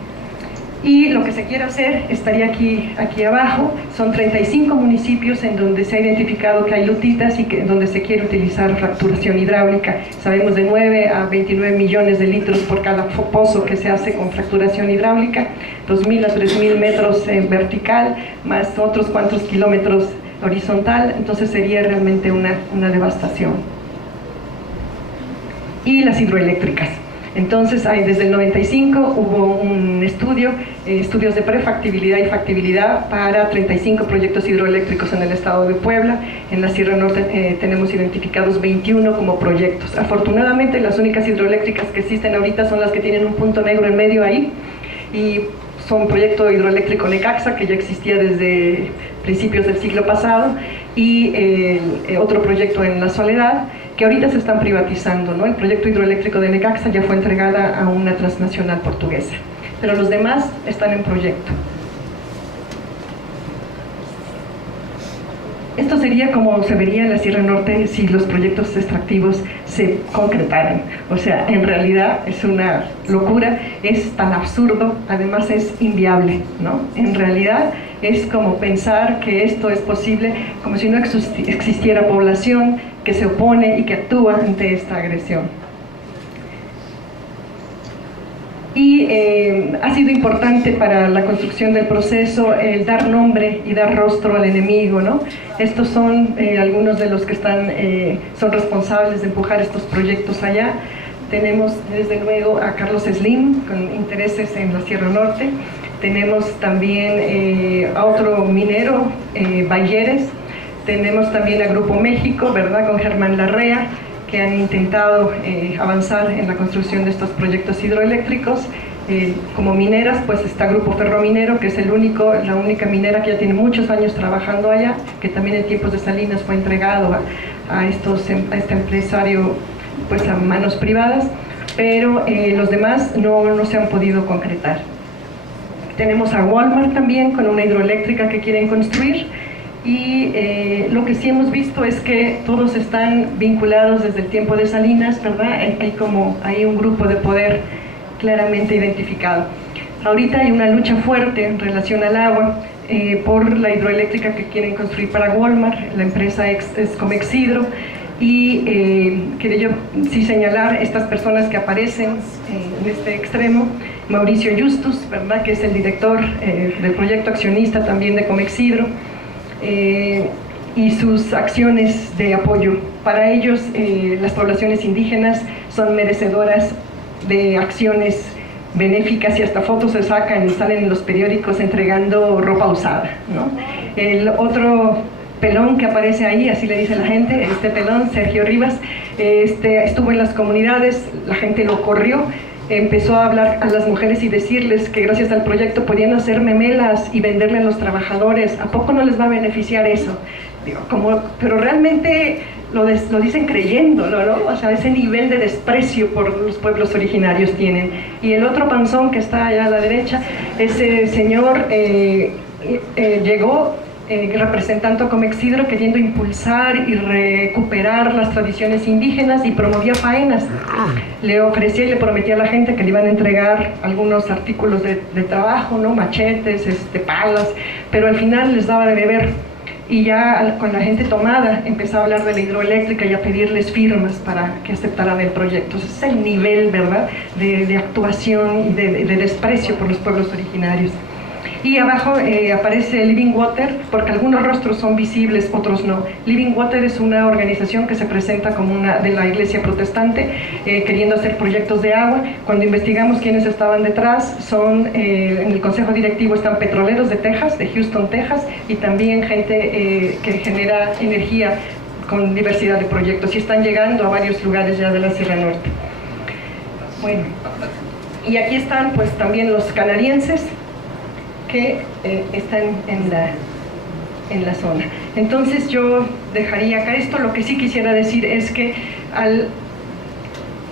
Y lo que se quiere hacer, estaría aquí abajo, son 35 municipios en donde se ha identificado que hay lutitas y donde se quiere utilizar fracturación hidráulica. Sabemos de 9 a 29 millones de litros por cada pozo que se hace con fracturación hidráulica, 2.000 a 3.000 metros en vertical, más otros cuantos kilómetros horizontal, entonces sería realmente una devastación. Y las hidroeléctricas. Entonces, desde el 95 hubo un estudios de prefactibilidad y factibilidad para 35 proyectos hidroeléctricos en el estado de Puebla. En la Sierra Norte tenemos identificados 21 como proyectos. Afortunadamente, las únicas hidroeléctricas que existen ahorita son las que tienen un punto negro en medio ahí, y son proyecto hidroeléctrico Necaxa, que ya existía desde principios del siglo pasado, y otro proyecto en La Soledad, que ahorita se están privatizando, ¿no? El proyecto hidroeléctrico de Necaxa ya fue entregada a una transnacional portuguesa, pero los demás están en proyecto. Esto sería como se vería en la Sierra Norte si los proyectos extractivos se concretaran. O sea, en realidad es una locura, es tan absurdo, además es inviable, ¿no? En realidad es como pensar que esto es posible, como si no existiera población que se opone y que actúa ante esta agresión. Y ha sido importante para la construcción del proceso el dar nombre y dar rostro al enemigo, ¿no? Estos son algunos de los que son responsables de empujar estos proyectos allá. Tenemos desde luego a Carlos Slim, con intereses en la Sierra Norte. Tenemos también a otro minero, Balleres. Tenemos también a Grupo México, ¿verdad?, con Germán Larrea, que han intentado avanzar en la construcción de estos proyectos hidroeléctricos. Como mineras, pues está Grupo Ferrominero, que es la única minera que ya tiene muchos años trabajando allá, que también en tiempos de Salinas fue entregado a este empresario, pues a manos privadas, pero los demás no se han podido concretar. Tenemos a Walmart también con una hidroeléctrica que quieren construir. Y lo que sí hemos visto es que todos están vinculados desde el tiempo de Salinas, ¿verdad? Hay un grupo de poder claramente identificado. Ahorita hay una lucha fuerte en relación al agua por la hidroeléctrica que quieren construir para Walmart, la empresa es Comexhidro, y quería yo sí señalar estas personas que aparecen en este extremo. Mauricio Justus, ¿verdad?, que es el director del proyecto accionista también de Comexhidro, y sus acciones de apoyo. Para ellos, las poblaciones indígenas son merecedoras de acciones benéficas, y hasta fotos se sacan y salen en los periódicos entregando ropa usada, ¿no? El otro pelón que aparece ahí, así le dice la gente, este pelón, Sergio Rivas, estuvo en las comunidades, la gente lo corrió, empezó a hablar a las mujeres y decirles que gracias al proyecto podían hacer memelas y venderle a los trabajadores. ¿A poco no les va a beneficiar eso? Digo, pero realmente lo dicen creyéndolo, ¿no? O sea, ese nivel de desprecio por los pueblos originarios tienen. Y el otro panzón que está allá a la derecha, ese señor llegó representando a Comexhidro, queriendo impulsar y recuperar las tradiciones indígenas, y promovía faenas. Le ofrecía y le prometía a la gente que le iban a entregar algunos artículos de trabajo, ¿no?, machetes, palas, pero al final les daba de beber. y ya con la gente tomada empezó a hablar de la hidroeléctrica y a pedirles firmas para que aceptaran el proyecto. Ese es el nivel, ¿verdad?, de actuación y de desprecio por los pueblos originarios. Y abajo aparece Living Water, porque algunos rostros son visibles, otros no. Living Water es una organización que se presenta como una de la iglesia protestante, queriendo hacer proyectos de agua. Cuando investigamos quiénes estaban detrás, en el consejo directivo están petroleros de Texas, de Houston, Texas, y también gente que genera energía con diversidad de proyectos, y están llegando a varios lugares ya de la Sierra Norte. Bueno, y aquí están pues también los canadienses, que están en la zona. Entonces yo dejaría acá esto. Lo que sí quisiera decir es que al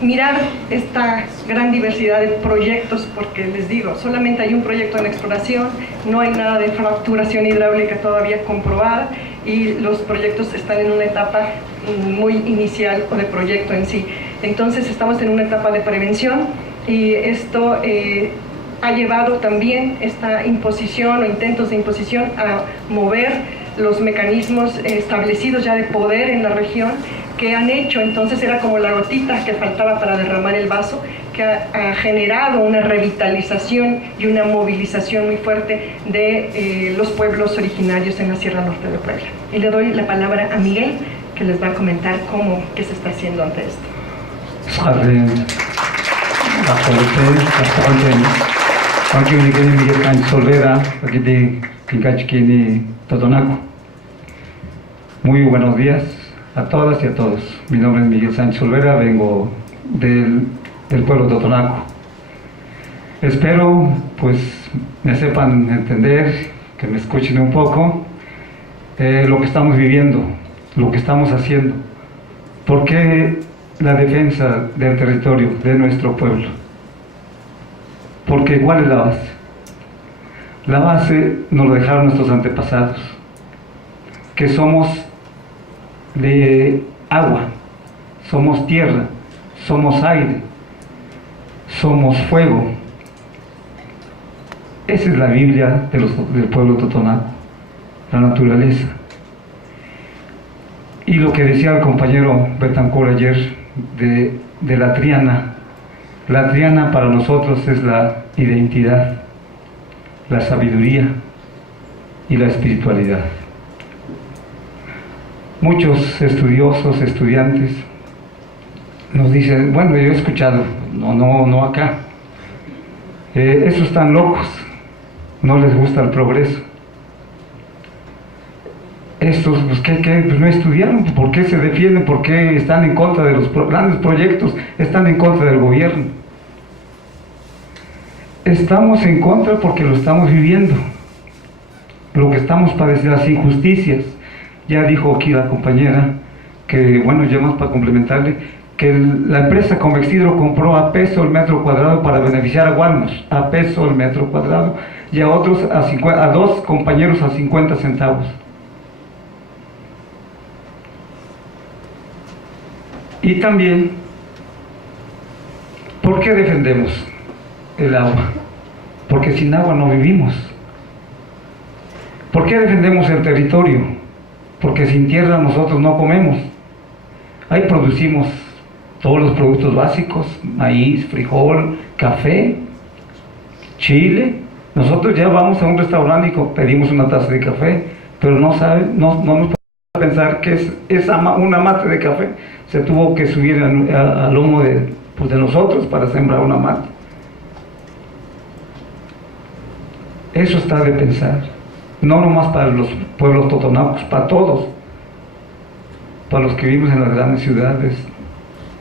mirar esta gran diversidad de proyectos, porque les digo, solamente hay un proyecto en exploración, no hay nada de fracturación hidráulica todavía comprobada, y los proyectos están en una etapa muy inicial o de proyecto en sí. Entonces estamos en una etapa de prevención, y esto ha llevado también esta imposición o intentos de imposición a mover los mecanismos establecidos ya de poder en la región, que han hecho, entonces era como la gotita que faltaba para derramar el vaso, que ha generado una revitalización y una movilización muy fuerte de los pueblos originarios en la Sierra Norte de Puebla. Y le doy la palabra a Miguel, que les va a comentar qué se está haciendo ante esto. Aquí Miguel Sánchez Olvera, aquí de Quincachiquini, Totonaco. Muy buenos días a todas y a todos. Mi nombre es Miguel Sánchez Olvera, vengo del pueblo de Totonaco. Espero pues me sepan entender, que me escuchen un poco lo que estamos viviendo, lo que estamos haciendo. ¿Por qué la defensa del territorio de nuestro pueblo? Porque ¿cuál es la base? La base nos lo dejaron nuestros antepasados, que somos de agua, somos tierra, somos aire, somos fuego. Esa es la Biblia del pueblo totonaco, la naturaleza. Y lo que decía el compañero Betancourt ayer de la triana. La triana para nosotros es la identidad, la sabiduría y la espiritualidad. Muchos estudiosos, estudiantes, nos dicen, bueno, yo he escuchado, no acá, esos están locos, no les gusta el progreso. Estos, pues, pues no estudiaron, ¿por qué se defienden? ¿Por qué están en contra de los grandes proyectos? Están en contra del gobierno. Estamos en contra porque lo estamos viviendo. Lo que estamos padeciendo, las injusticias. Ya dijo aquí la compañera, que bueno, ya más para complementarle, que la empresa Comexhidro compró a peso el metro cuadrado para beneficiar a Walmart, a peso el metro cuadrado, y a otros, a dos compañeros a 50 centavos. Y también, ¿por qué defendemos el agua? Porque sin agua no vivimos. ¿Por qué defendemos el territorio? Porque sin tierra nosotros no comemos. Ahí producimos todos los productos básicos, maíz, frijol, café, chile. Nosotros ya vamos a un restaurante y pedimos una taza de café, pero no nos podemos pensar que una mata de café se tuvo que subir al lomo de nosotros para sembrar una mata. Eso está de pensar, no nomás para los pueblos totonacos, para todos, para los que vivimos en las grandes ciudades.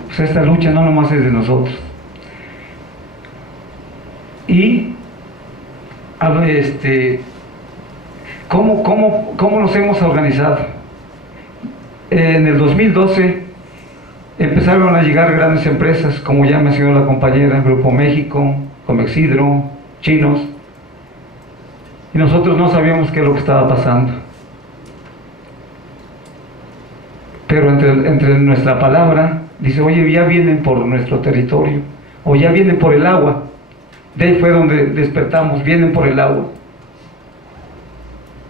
Pues esta lucha no nomás es de nosotros. Y a ver, ¿cómo nos hemos organizado? En el 2012 empezaron a llegar grandes empresas, como ya mencionó la compañera, Grupo México, Comexhidro, chinos, y nosotros no sabíamos qué es lo que estaba pasando. Pero entre nuestra palabra, dice, oye, ya vienen por nuestro territorio, o ya vienen por el agua. De ahí fue donde despertamos, vienen por el agua.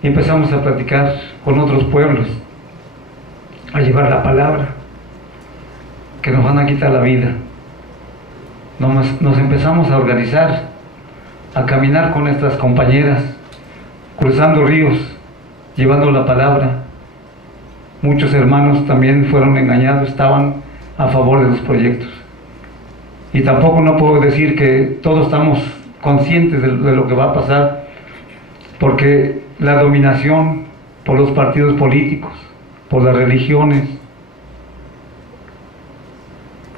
y empezamos a platicar con otros pueblos, a llevar la palabra, que nos van a quitar la vida. Nos empezamos a organizar, a caminar con nuestras compañeras, cruzando ríos, llevando la palabra. Muchos hermanos también fueron engañados, estaban a favor de los proyectos. Y tampoco no puedo decir que todos estamos conscientes de lo que va a pasar, porque la dominación por los partidos políticos, por las religiones,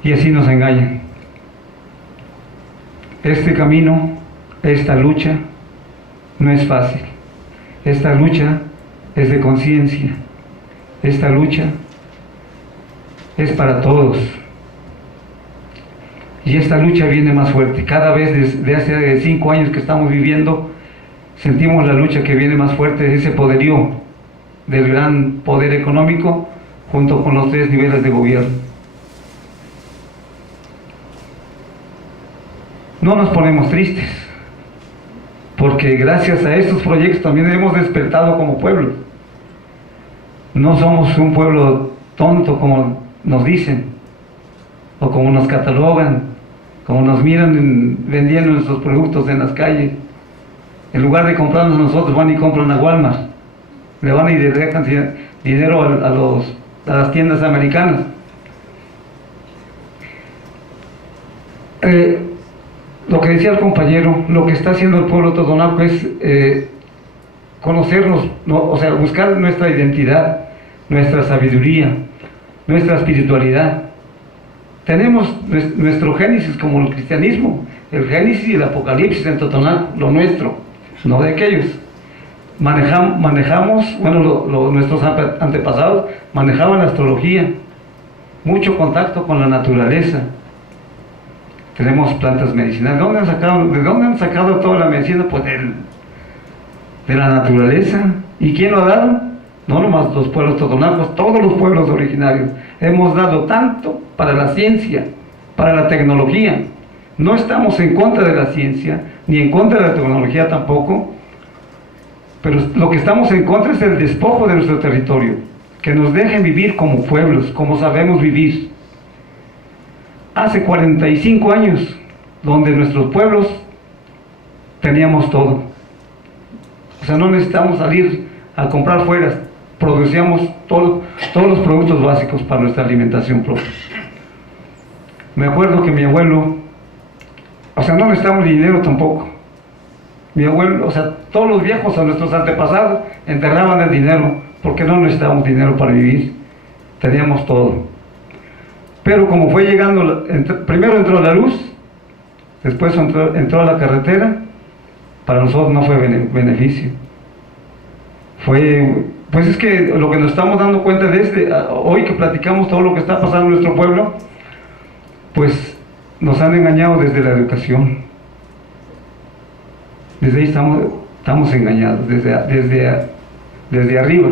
y así nos engañan. Este camino, esta lucha, no es fácil. Esta lucha es de conciencia. Esta lucha es para todos. Y esta lucha viene más fuerte. Cada vez desde hace 5 años que estamos viviendo, sentimos la lucha que viene más fuerte, ese poderío del gran poder económico junto con los 3 niveles de gobierno. No nos ponemos tristes, porque gracias a estos proyectos también hemos despertado como pueblo. No somos un pueblo tonto como nos dicen, o como nos catalogan, como nos miran vendiendo nuestros productos en las calles. En lugar de comprarnos nosotros, van y compran a Walmart, le van y le dejan dinero a las tiendas americanas. Lo que decía el compañero, lo que está haciendo el pueblo totonaco es conocernos, o sea, buscar nuestra identidad, nuestra sabiduría, nuestra espiritualidad. Tenemos nuestro génesis como el cristianismo, el génesis y el apocalipsis en Totonaco, lo nuestro, no de aquellos. Manejamos, bueno, nuestros antepasados manejaban la astrología, mucho contacto con la naturaleza. Tenemos plantas medicinales. ¿De dónde han sacado toda la medicina? Pues de la naturaleza. ¿Y quién lo ha dado? No nomás los pueblos totonacos, todos los pueblos originarios. Hemos dado tanto para la ciencia, para la tecnología. No estamos en contra de la ciencia, ni en contra de la tecnología tampoco, pero lo que estamos en contra es el despojo de nuestro territorio, que nos dejen vivir como pueblos, como sabemos vivir. Hace 45 años, donde nuestros pueblos teníamos todo. O sea, no necesitamos salir a comprar fuera, producíamos todos los productos básicos para nuestra alimentación propia. Me acuerdo que mi abuelo, o sea, no necesitamos dinero tampoco. Mi abuelo, o sea, todos los viejos, a nuestros antepasados, enterraban el dinero, porque no necesitábamos dinero para vivir. Teníamos todo. Pero como fue llegando, primero entró la luz, después entró la carretera, para nosotros no fue beneficio. Pues es que lo que nos estamos dando cuenta desde hoy que platicamos todo lo que está pasando en nuestro pueblo, pues nos han engañado desde la educación. Desde ahí estamos engañados, desde arriba.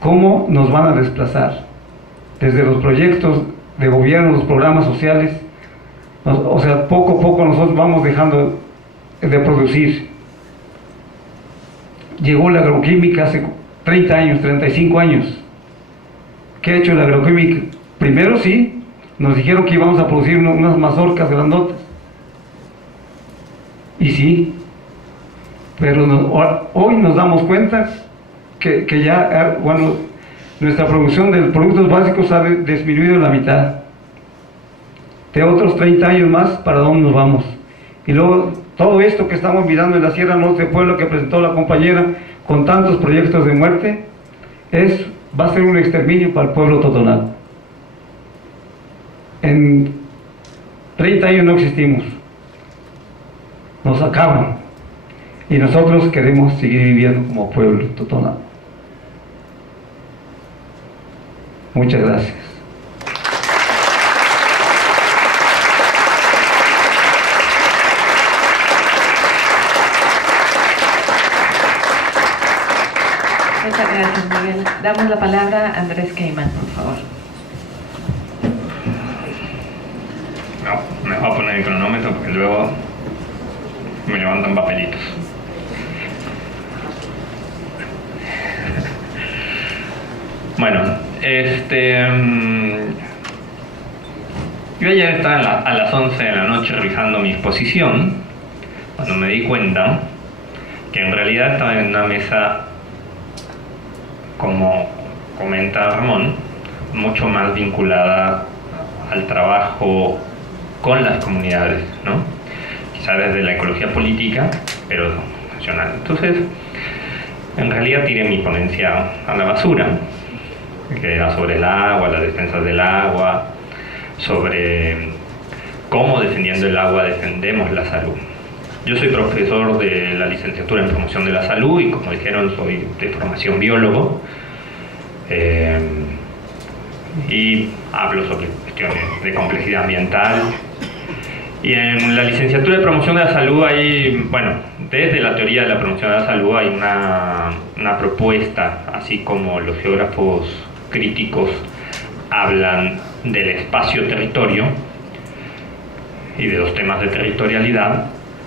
¿Cómo nos van a desplazar? Desde los proyectos de gobierno, los programas sociales, o sea, poco a poco nosotros vamos dejando de producir. Llegó la agroquímica hace 30 años, 35 años. ¿Qué ha hecho la agroquímica? Primero sí, nos dijeron que íbamos a producir unas mazorcas grandotas. Y sí, pero hoy nos damos cuenta que ya, bueno, nuestra producción de productos básicos ha disminuido en la mitad. De otros 30 años más, ¿para dónde nos vamos? Y luego, todo esto que estamos mirando en la Sierra Norte de Puebla, que presentó la compañera, con tantos proyectos de muerte, va a ser un exterminio para el pueblo totonaco. En 30 años no existimos. Nos acaban. Y nosotros queremos seguir viviendo como pueblo totonaco. Muchas gracias. Muchas gracias, Miguel. Damos la palabra a Andrés Queimán, por favor. No, me voy a poner el cronómetro porque luego me levantan papelitos. Bueno, yo ayer estaba a las 11 de la noche revisando mi exposición, cuando me di cuenta que en realidad estaba en una mesa, como comenta Ramón, mucho más vinculada al trabajo con las comunidades, ¿no? Quizá desde la ecología política, pero nacional. Entonces, en realidad tiré mi ponencia a la basura, que era sobre el agua, las defensas del agua, sobre cómo defendiendo el agua defendemos la salud. Yo soy profesor de la licenciatura en promoción de la salud y, como dijeron, soy de formación biólogo, y hablo sobre cuestiones de complejidad ambiental. Y en la licenciatura de promoción de la salud hay, bueno, desde la teoría de la promoción de la salud hay una propuesta, así como los geógrafos críticos hablan del espacio-territorio y de los temas de territorialidad.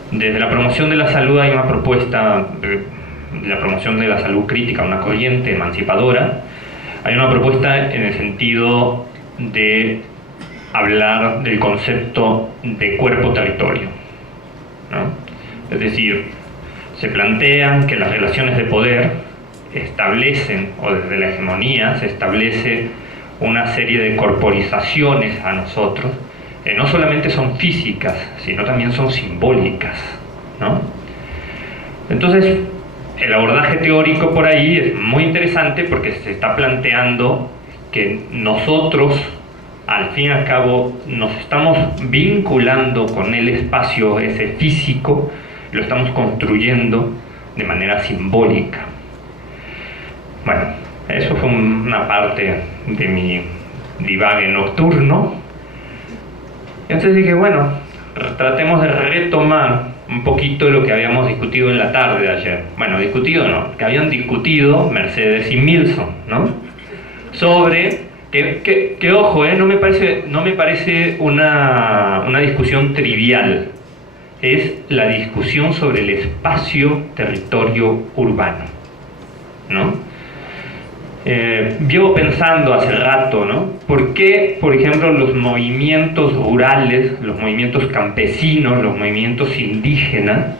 Desde la promoción de la salud hay una propuesta de la promoción de la salud crítica, una corriente emancipadora. Hay una propuesta en el sentido de hablar del concepto de cuerpo-territorio, ¿no? Es decir, se plantean que las relaciones de poder establecen, o desde la hegemonía se establece una serie de corporizaciones a nosotros, que no solamente son físicas, sino también son simbólicas, ¿no? Entonces, el abordaje teórico por ahí es muy interesante porque se está planteando que nosotros, al fin y al cabo, nos estamos vinculando con el espacio ese físico, lo estamos construyendo de manera simbólica. Bueno, eso fue una parte de mi divague nocturno. Entonces dije, bueno, tratemos de retomar un poquito lo que habíamos discutido en la tarde de ayer. Bueno, discutido no, que habían discutido Mercedes y Milson, ¿no? Sobre, que ojo, no me parece una discusión trivial. Es la discusión sobre el espacio-territorio urbano, ¿no? Llevo pensando hace rato, ¿no? ¿Por qué, por ejemplo, los movimientos rurales, los movimientos campesinos, los movimientos indígenas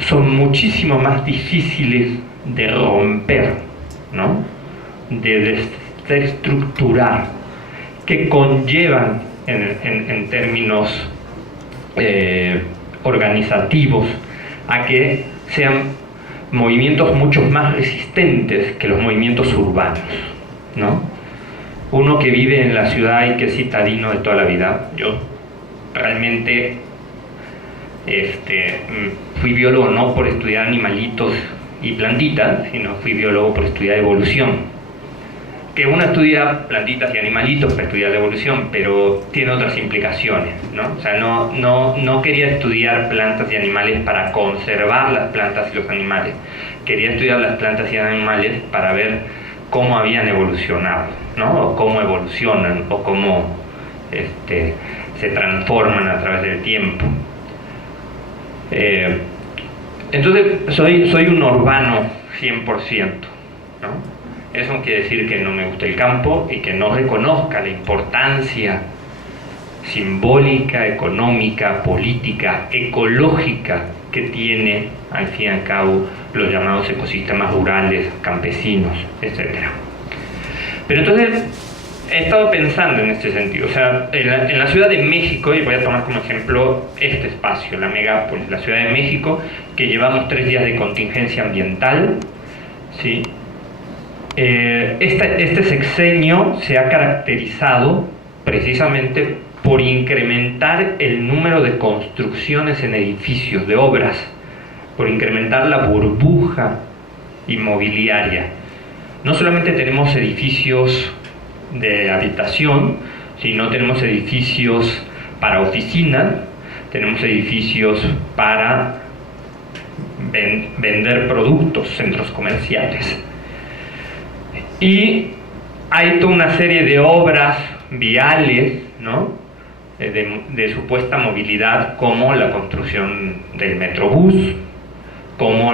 son muchísimo más difíciles de romper, ¿no? De desestructurar, que conllevan en términos organizativos a que sean movimientos mucho más resistentes que los movimientos urbanos, ¿no? Uno que vive en la ciudad y que es citadino de toda la vida. Yo realmente fui biólogo no por estudiar animalitos y plantitas, sino fui biólogo por estudiar evolución. Que uno estudia plantitas y animalitos para estudiar la evolución, pero tiene otras implicaciones, ¿no? O sea, no quería estudiar plantas y animales para conservar las plantas y los animales. Quería estudiar las plantas y animales para ver cómo habían evolucionado, ¿no? O cómo evolucionan, o cómo se transforman a través del tiempo. Entonces, soy un urbano 100%, ¿no? Eso no quiere decir que no me guste el campo y que no reconozca la importancia simbólica, económica, política, ecológica que tiene, al fin y al cabo, los llamados ecosistemas rurales, campesinos, etc. Pero entonces he estado pensando en este sentido. O sea, en la Ciudad de México, y voy a tomar como ejemplo este espacio, la megápolis, la Ciudad de México, que llevamos 3 días de contingencia ambiental, ¿sí? Este sexenio se ha caracterizado precisamente por incrementar el número de construcciones en edificios, de obras, por incrementar la burbuja inmobiliaria. No solamente tenemos edificios de habitación, sino tenemos edificios para oficinas, tenemos edificios para vender productos, centros comerciales. Y hay toda una serie de obras viales, ¿no? de supuesta movilidad, como la construcción del Metrobús, como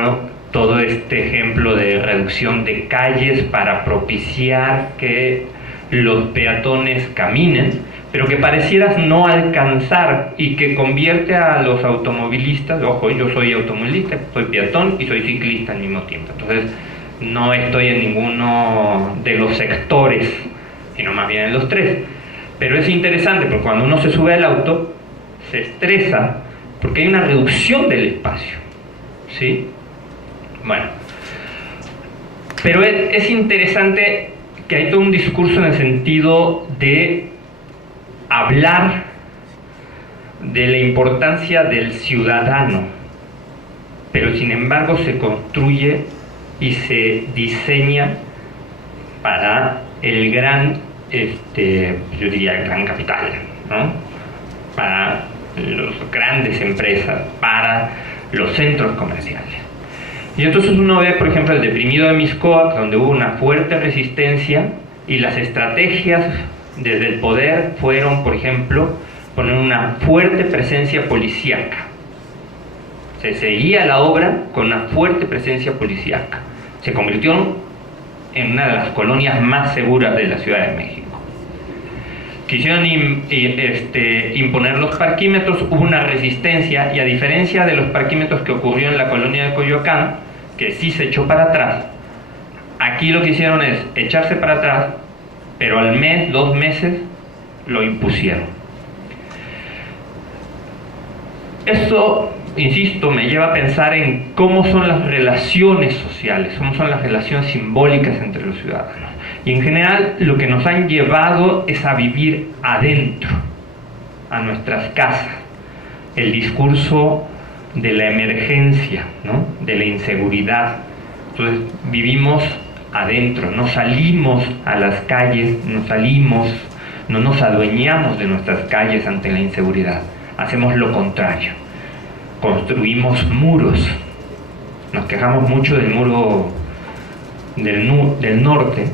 todo este ejemplo de reducción de calles para propiciar que los peatones caminen, pero que parecieras no alcanzar y que convierte a los automovilistas, ojo, yo soy automovilista, soy peatón y soy ciclista al mismo tiempo, entonces no estoy en ninguno de los sectores, sino más bien en los tres. Pero es interesante porque cuando uno se sube al auto, se estresa porque hay una reducción del espacio, ¿sí? Bueno, pero es interesante que hay todo un discurso en el sentido de hablar de la importancia del ciudadano, pero sin embargo se construye y se diseña para el gran, yo diría el gran capital, ¿no? Para las grandes empresas, para los centros comerciales. Y entonces uno ve, por ejemplo, el deprimido de Miscoac, donde hubo una fuerte resistencia y las estrategias desde el poder fueron, por ejemplo, poner una fuerte presencia policíaca. Se seguía la obra con una fuerte presencia policíaca. Se convirtió en una de las colonias más seguras de la Ciudad de México. Quisieron imponer los parquímetros, hubo una resistencia, y a diferencia de los parquímetros que ocurrió en la colonia de Coyoacán, que sí se echó para atrás, aquí lo que hicieron es echarse para atrás, pero al mes, 2 meses, lo impusieron. Esto, insisto, me lleva a pensar en cómo son las relaciones sociales, cómo son las relaciones simbólicas entre los ciudadanos. Y en general lo que nos han llevado es a vivir adentro, a nuestras casas, el discurso de la emergencia, ¿no? De la inseguridad. Entonces vivimos adentro, no salimos a las calles, no nos adueñamos de nuestras calles ante la inseguridad, hacemos lo contrario, construimos muros, nos quejamos mucho del muro del norte,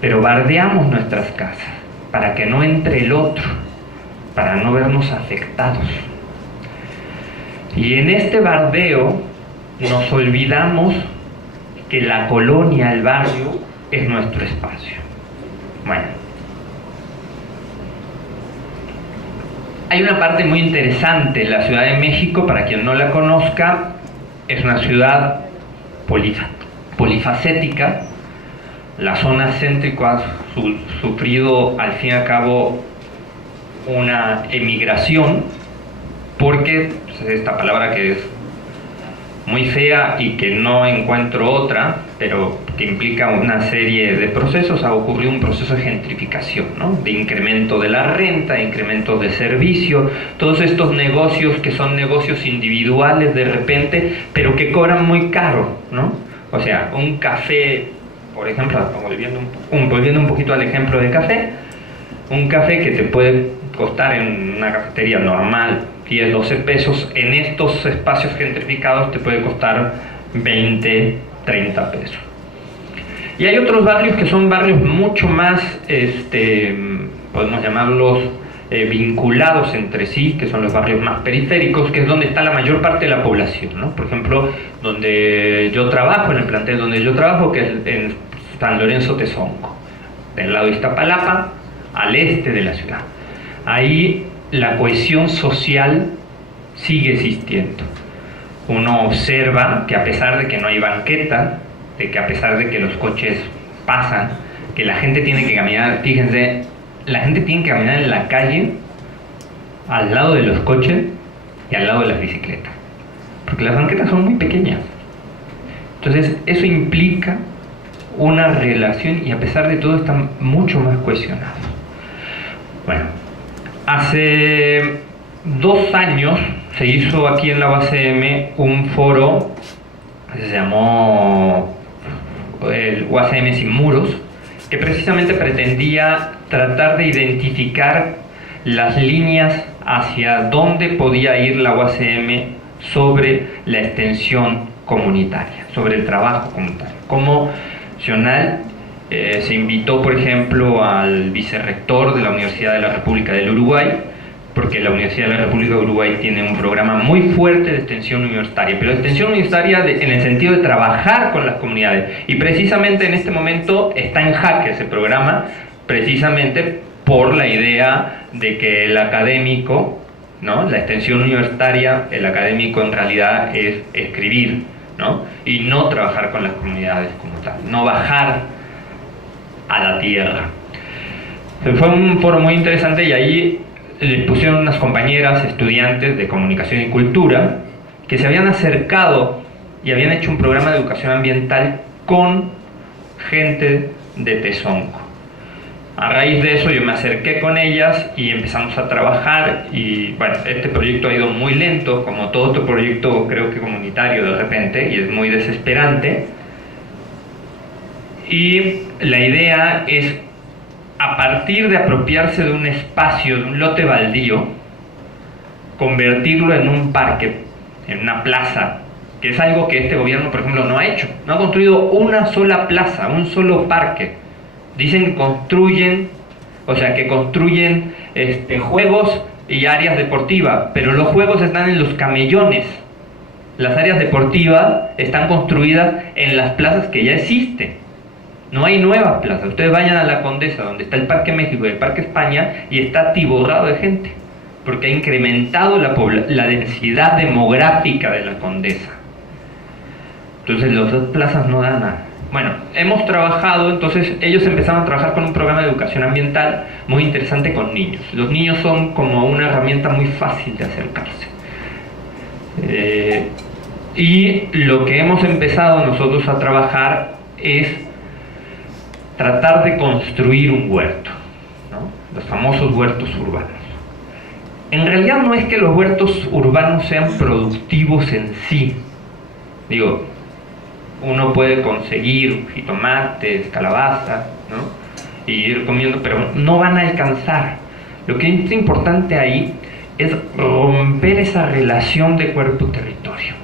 pero bardeamos nuestras casas para que no entre el otro, para no vernos afectados. Y en este bardeo nos olvidamos que la colonia, el barrio, es nuestro espacio. Bueno, hay una parte muy interesante. La Ciudad de México, para quien no la conozca, es una ciudad polifacética. La zona céntrica ha sufrido al fin y al cabo una emigración, porque esta palabra que es muy fea y que no encuentro otra, pero que implica una serie de procesos, ha ocurrido un proceso de gentrificación, ¿no? De incremento de la renta, de incremento de servicio, todos estos negocios que son negocios individuales de repente, pero que cobran muy caro, ¿no? O sea, un café, por ejemplo, volviendo un poquito al ejemplo de café, un café que te puede costar en una cafetería normal 10, 12 pesos, en estos espacios gentrificados te puede costar 20, 30 pesos. Y hay otros barrios que son barrios mucho más, podemos llamarlos vinculados entre sí, que son los barrios más periféricos, que es donde está la mayor parte de la población, ¿no? Por ejemplo, donde yo trabajo, en el plantel donde yo trabajo, que es en San Lorenzo Tezonco, del lado de Iztapalapa, al este de la ciudad. Ahí la cohesión social sigue existiendo. Uno observa que a pesar de que no hay banqueta, de que a pesar de que los coches pasan, que la gente tiene que caminar, fíjense, la gente tiene que caminar en la calle al lado de los coches y al lado de las bicicletas, porque las banquetas son muy pequeñas. Entonces eso implica una relación, y a pesar de todo están mucho más cohesionados. Bueno, hace 2 años se hizo aquí en la UACM un foro que se llamó el UACM Sin Muros, que precisamente pretendía tratar de identificar las líneas hacia dónde podía ir la UACM sobre la extensión comunitaria, sobre el trabajo comunitario. Como Nacional se invitó, por ejemplo, al vicerrector de la Universidad de la República del Uruguay, porque la Universidad de la República de Uruguay tiene un programa muy fuerte de extensión universitaria, pero extensión universitaria en el sentido de trabajar con las comunidades, y precisamente en este momento está en jaque ese programa, precisamente por la idea de que el académico, ¿no? La extensión universitaria, el académico en realidad es escribir, ¿no? Y no trabajar con las comunidades como tal, no bajar a la tierra. Fue un foro muy interesante y ahí le pusieron unas compañeras estudiantes de comunicación y cultura que se habían acercado y habían hecho un programa de educación ambiental con gente de Tezonco. A raíz de eso yo me acerqué con ellas y empezamos a trabajar, y bueno, este proyecto ha ido muy lento, como todo otro proyecto creo que comunitario de repente, y es muy desesperante. Y la idea es, a partir de apropiarse de un espacio, de un lote baldío, convertirlo en un parque, en una plaza, que es algo que este gobierno, por ejemplo, no ha hecho. No ha construido una sola plaza, un solo parque. Dicen que construyen, juegos y áreas deportivas, pero los juegos están en los camellones. Las áreas deportivas están construidas en las plazas que ya existen. No hay nuevas plazas. Ustedes vayan a la Condesa, donde está el Parque México y el Parque España, y está atiborrado de gente, porque ha incrementado la densidad demográfica de la Condesa. Entonces las dos plazas no dan nada. Bueno, hemos trabajado, entonces ellos empezaron a trabajar con un programa de educación ambiental muy interesante con niños. Los niños son como una herramienta muy fácil de acercarse. Y lo que hemos empezado nosotros a trabajar es tratar de construir un huerto, ¿no? Los famosos huertos urbanos. En realidad no es que los huertos urbanos sean productivos en sí. Digo, uno puede conseguir jitomates, calabazas, ¿no? Y ir comiendo, pero no van a alcanzar. Lo que es importante ahí es romper esa relación de cuerpo-territorio.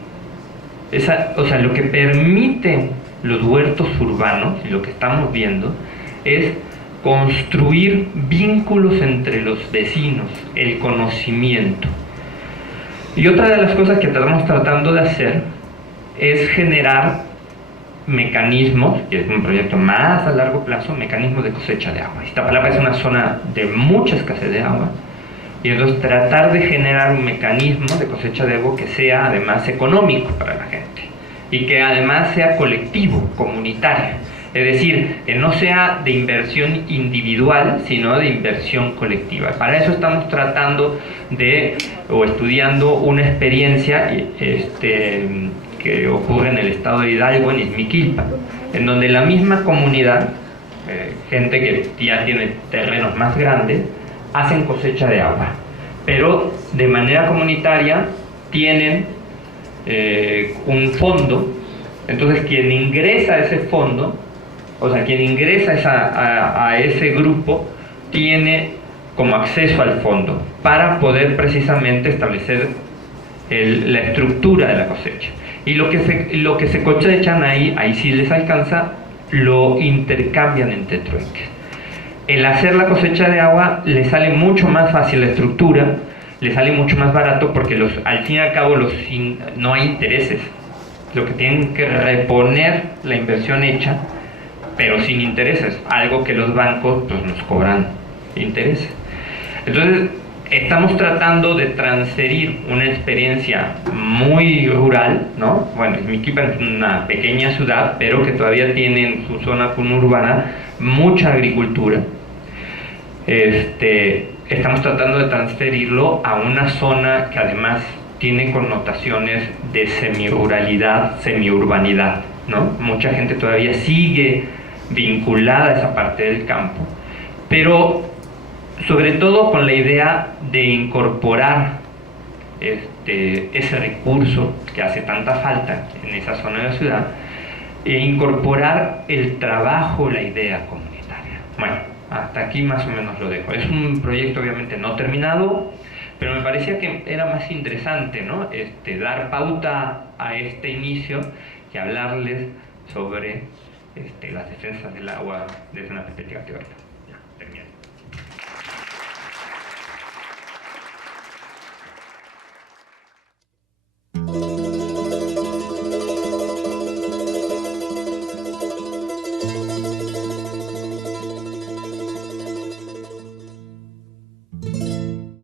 Lo que permite los huertos urbanos, y lo que estamos viendo, es construir vínculos entre los vecinos, el conocimiento. Y otra de las cosas que estamos tratando de hacer es generar mecanismos, que es un proyecto más a largo plazo, mecanismos de cosecha de agua. Iztapalapa es una zona de mucha escasez de agua, y entonces tratar de generar un mecanismo de cosecha de agua que sea además económico para la gente, y que además sea colectivo, comunitario. Es decir, que no sea de inversión individual, sino de inversión colectiva. Para eso estamos tratando estudiando una experiencia que ocurre en el estado de Hidalgo, en Izmiquilpan, en donde la misma comunidad, gente que ya tiene terrenos más grandes, hacen cosecha de agua, pero de manera comunitaria tienen un fondo. Entonces quien ingresa a ese fondo, quien ingresa a ese grupo, tiene como acceso al fondo para poder precisamente establecer la estructura de la cosecha. Y lo que se cosechan ahí sí les alcanza, lo intercambian entre trueques. El hacer la cosecha de agua le sale mucho más fácil la estructura, le sale mucho más barato, porque al fin y al cabo no hay intereses. Lo que tienen que reponer la inversión hecha, pero sin intereses, algo que los bancos pues nos cobran intereses. Entonces estamos tratando de transferir una experiencia muy rural, ¿no? Bueno, Izmiquilpan es una pequeña ciudad, pero que todavía tiene en su zona conurbana mucha agricultura. Estamos tratando de transferirlo a una zona que además tiene connotaciones de semiruralidad, semiurbanidad, ¿no? Mucha gente todavía sigue vinculada a esa parte del campo, pero sobre todo con la idea de incorporar ese recurso que hace tanta falta en esa zona de la ciudad, e incorporar el trabajo, la idea comunitaria. Bueno, hasta aquí más o menos lo dejo. Es un proyecto obviamente no terminado, pero me parecía que era más interesante, ¿no? Dar pauta a este inicio que hablarles sobre las defensas del agua desde una perspectiva teórica.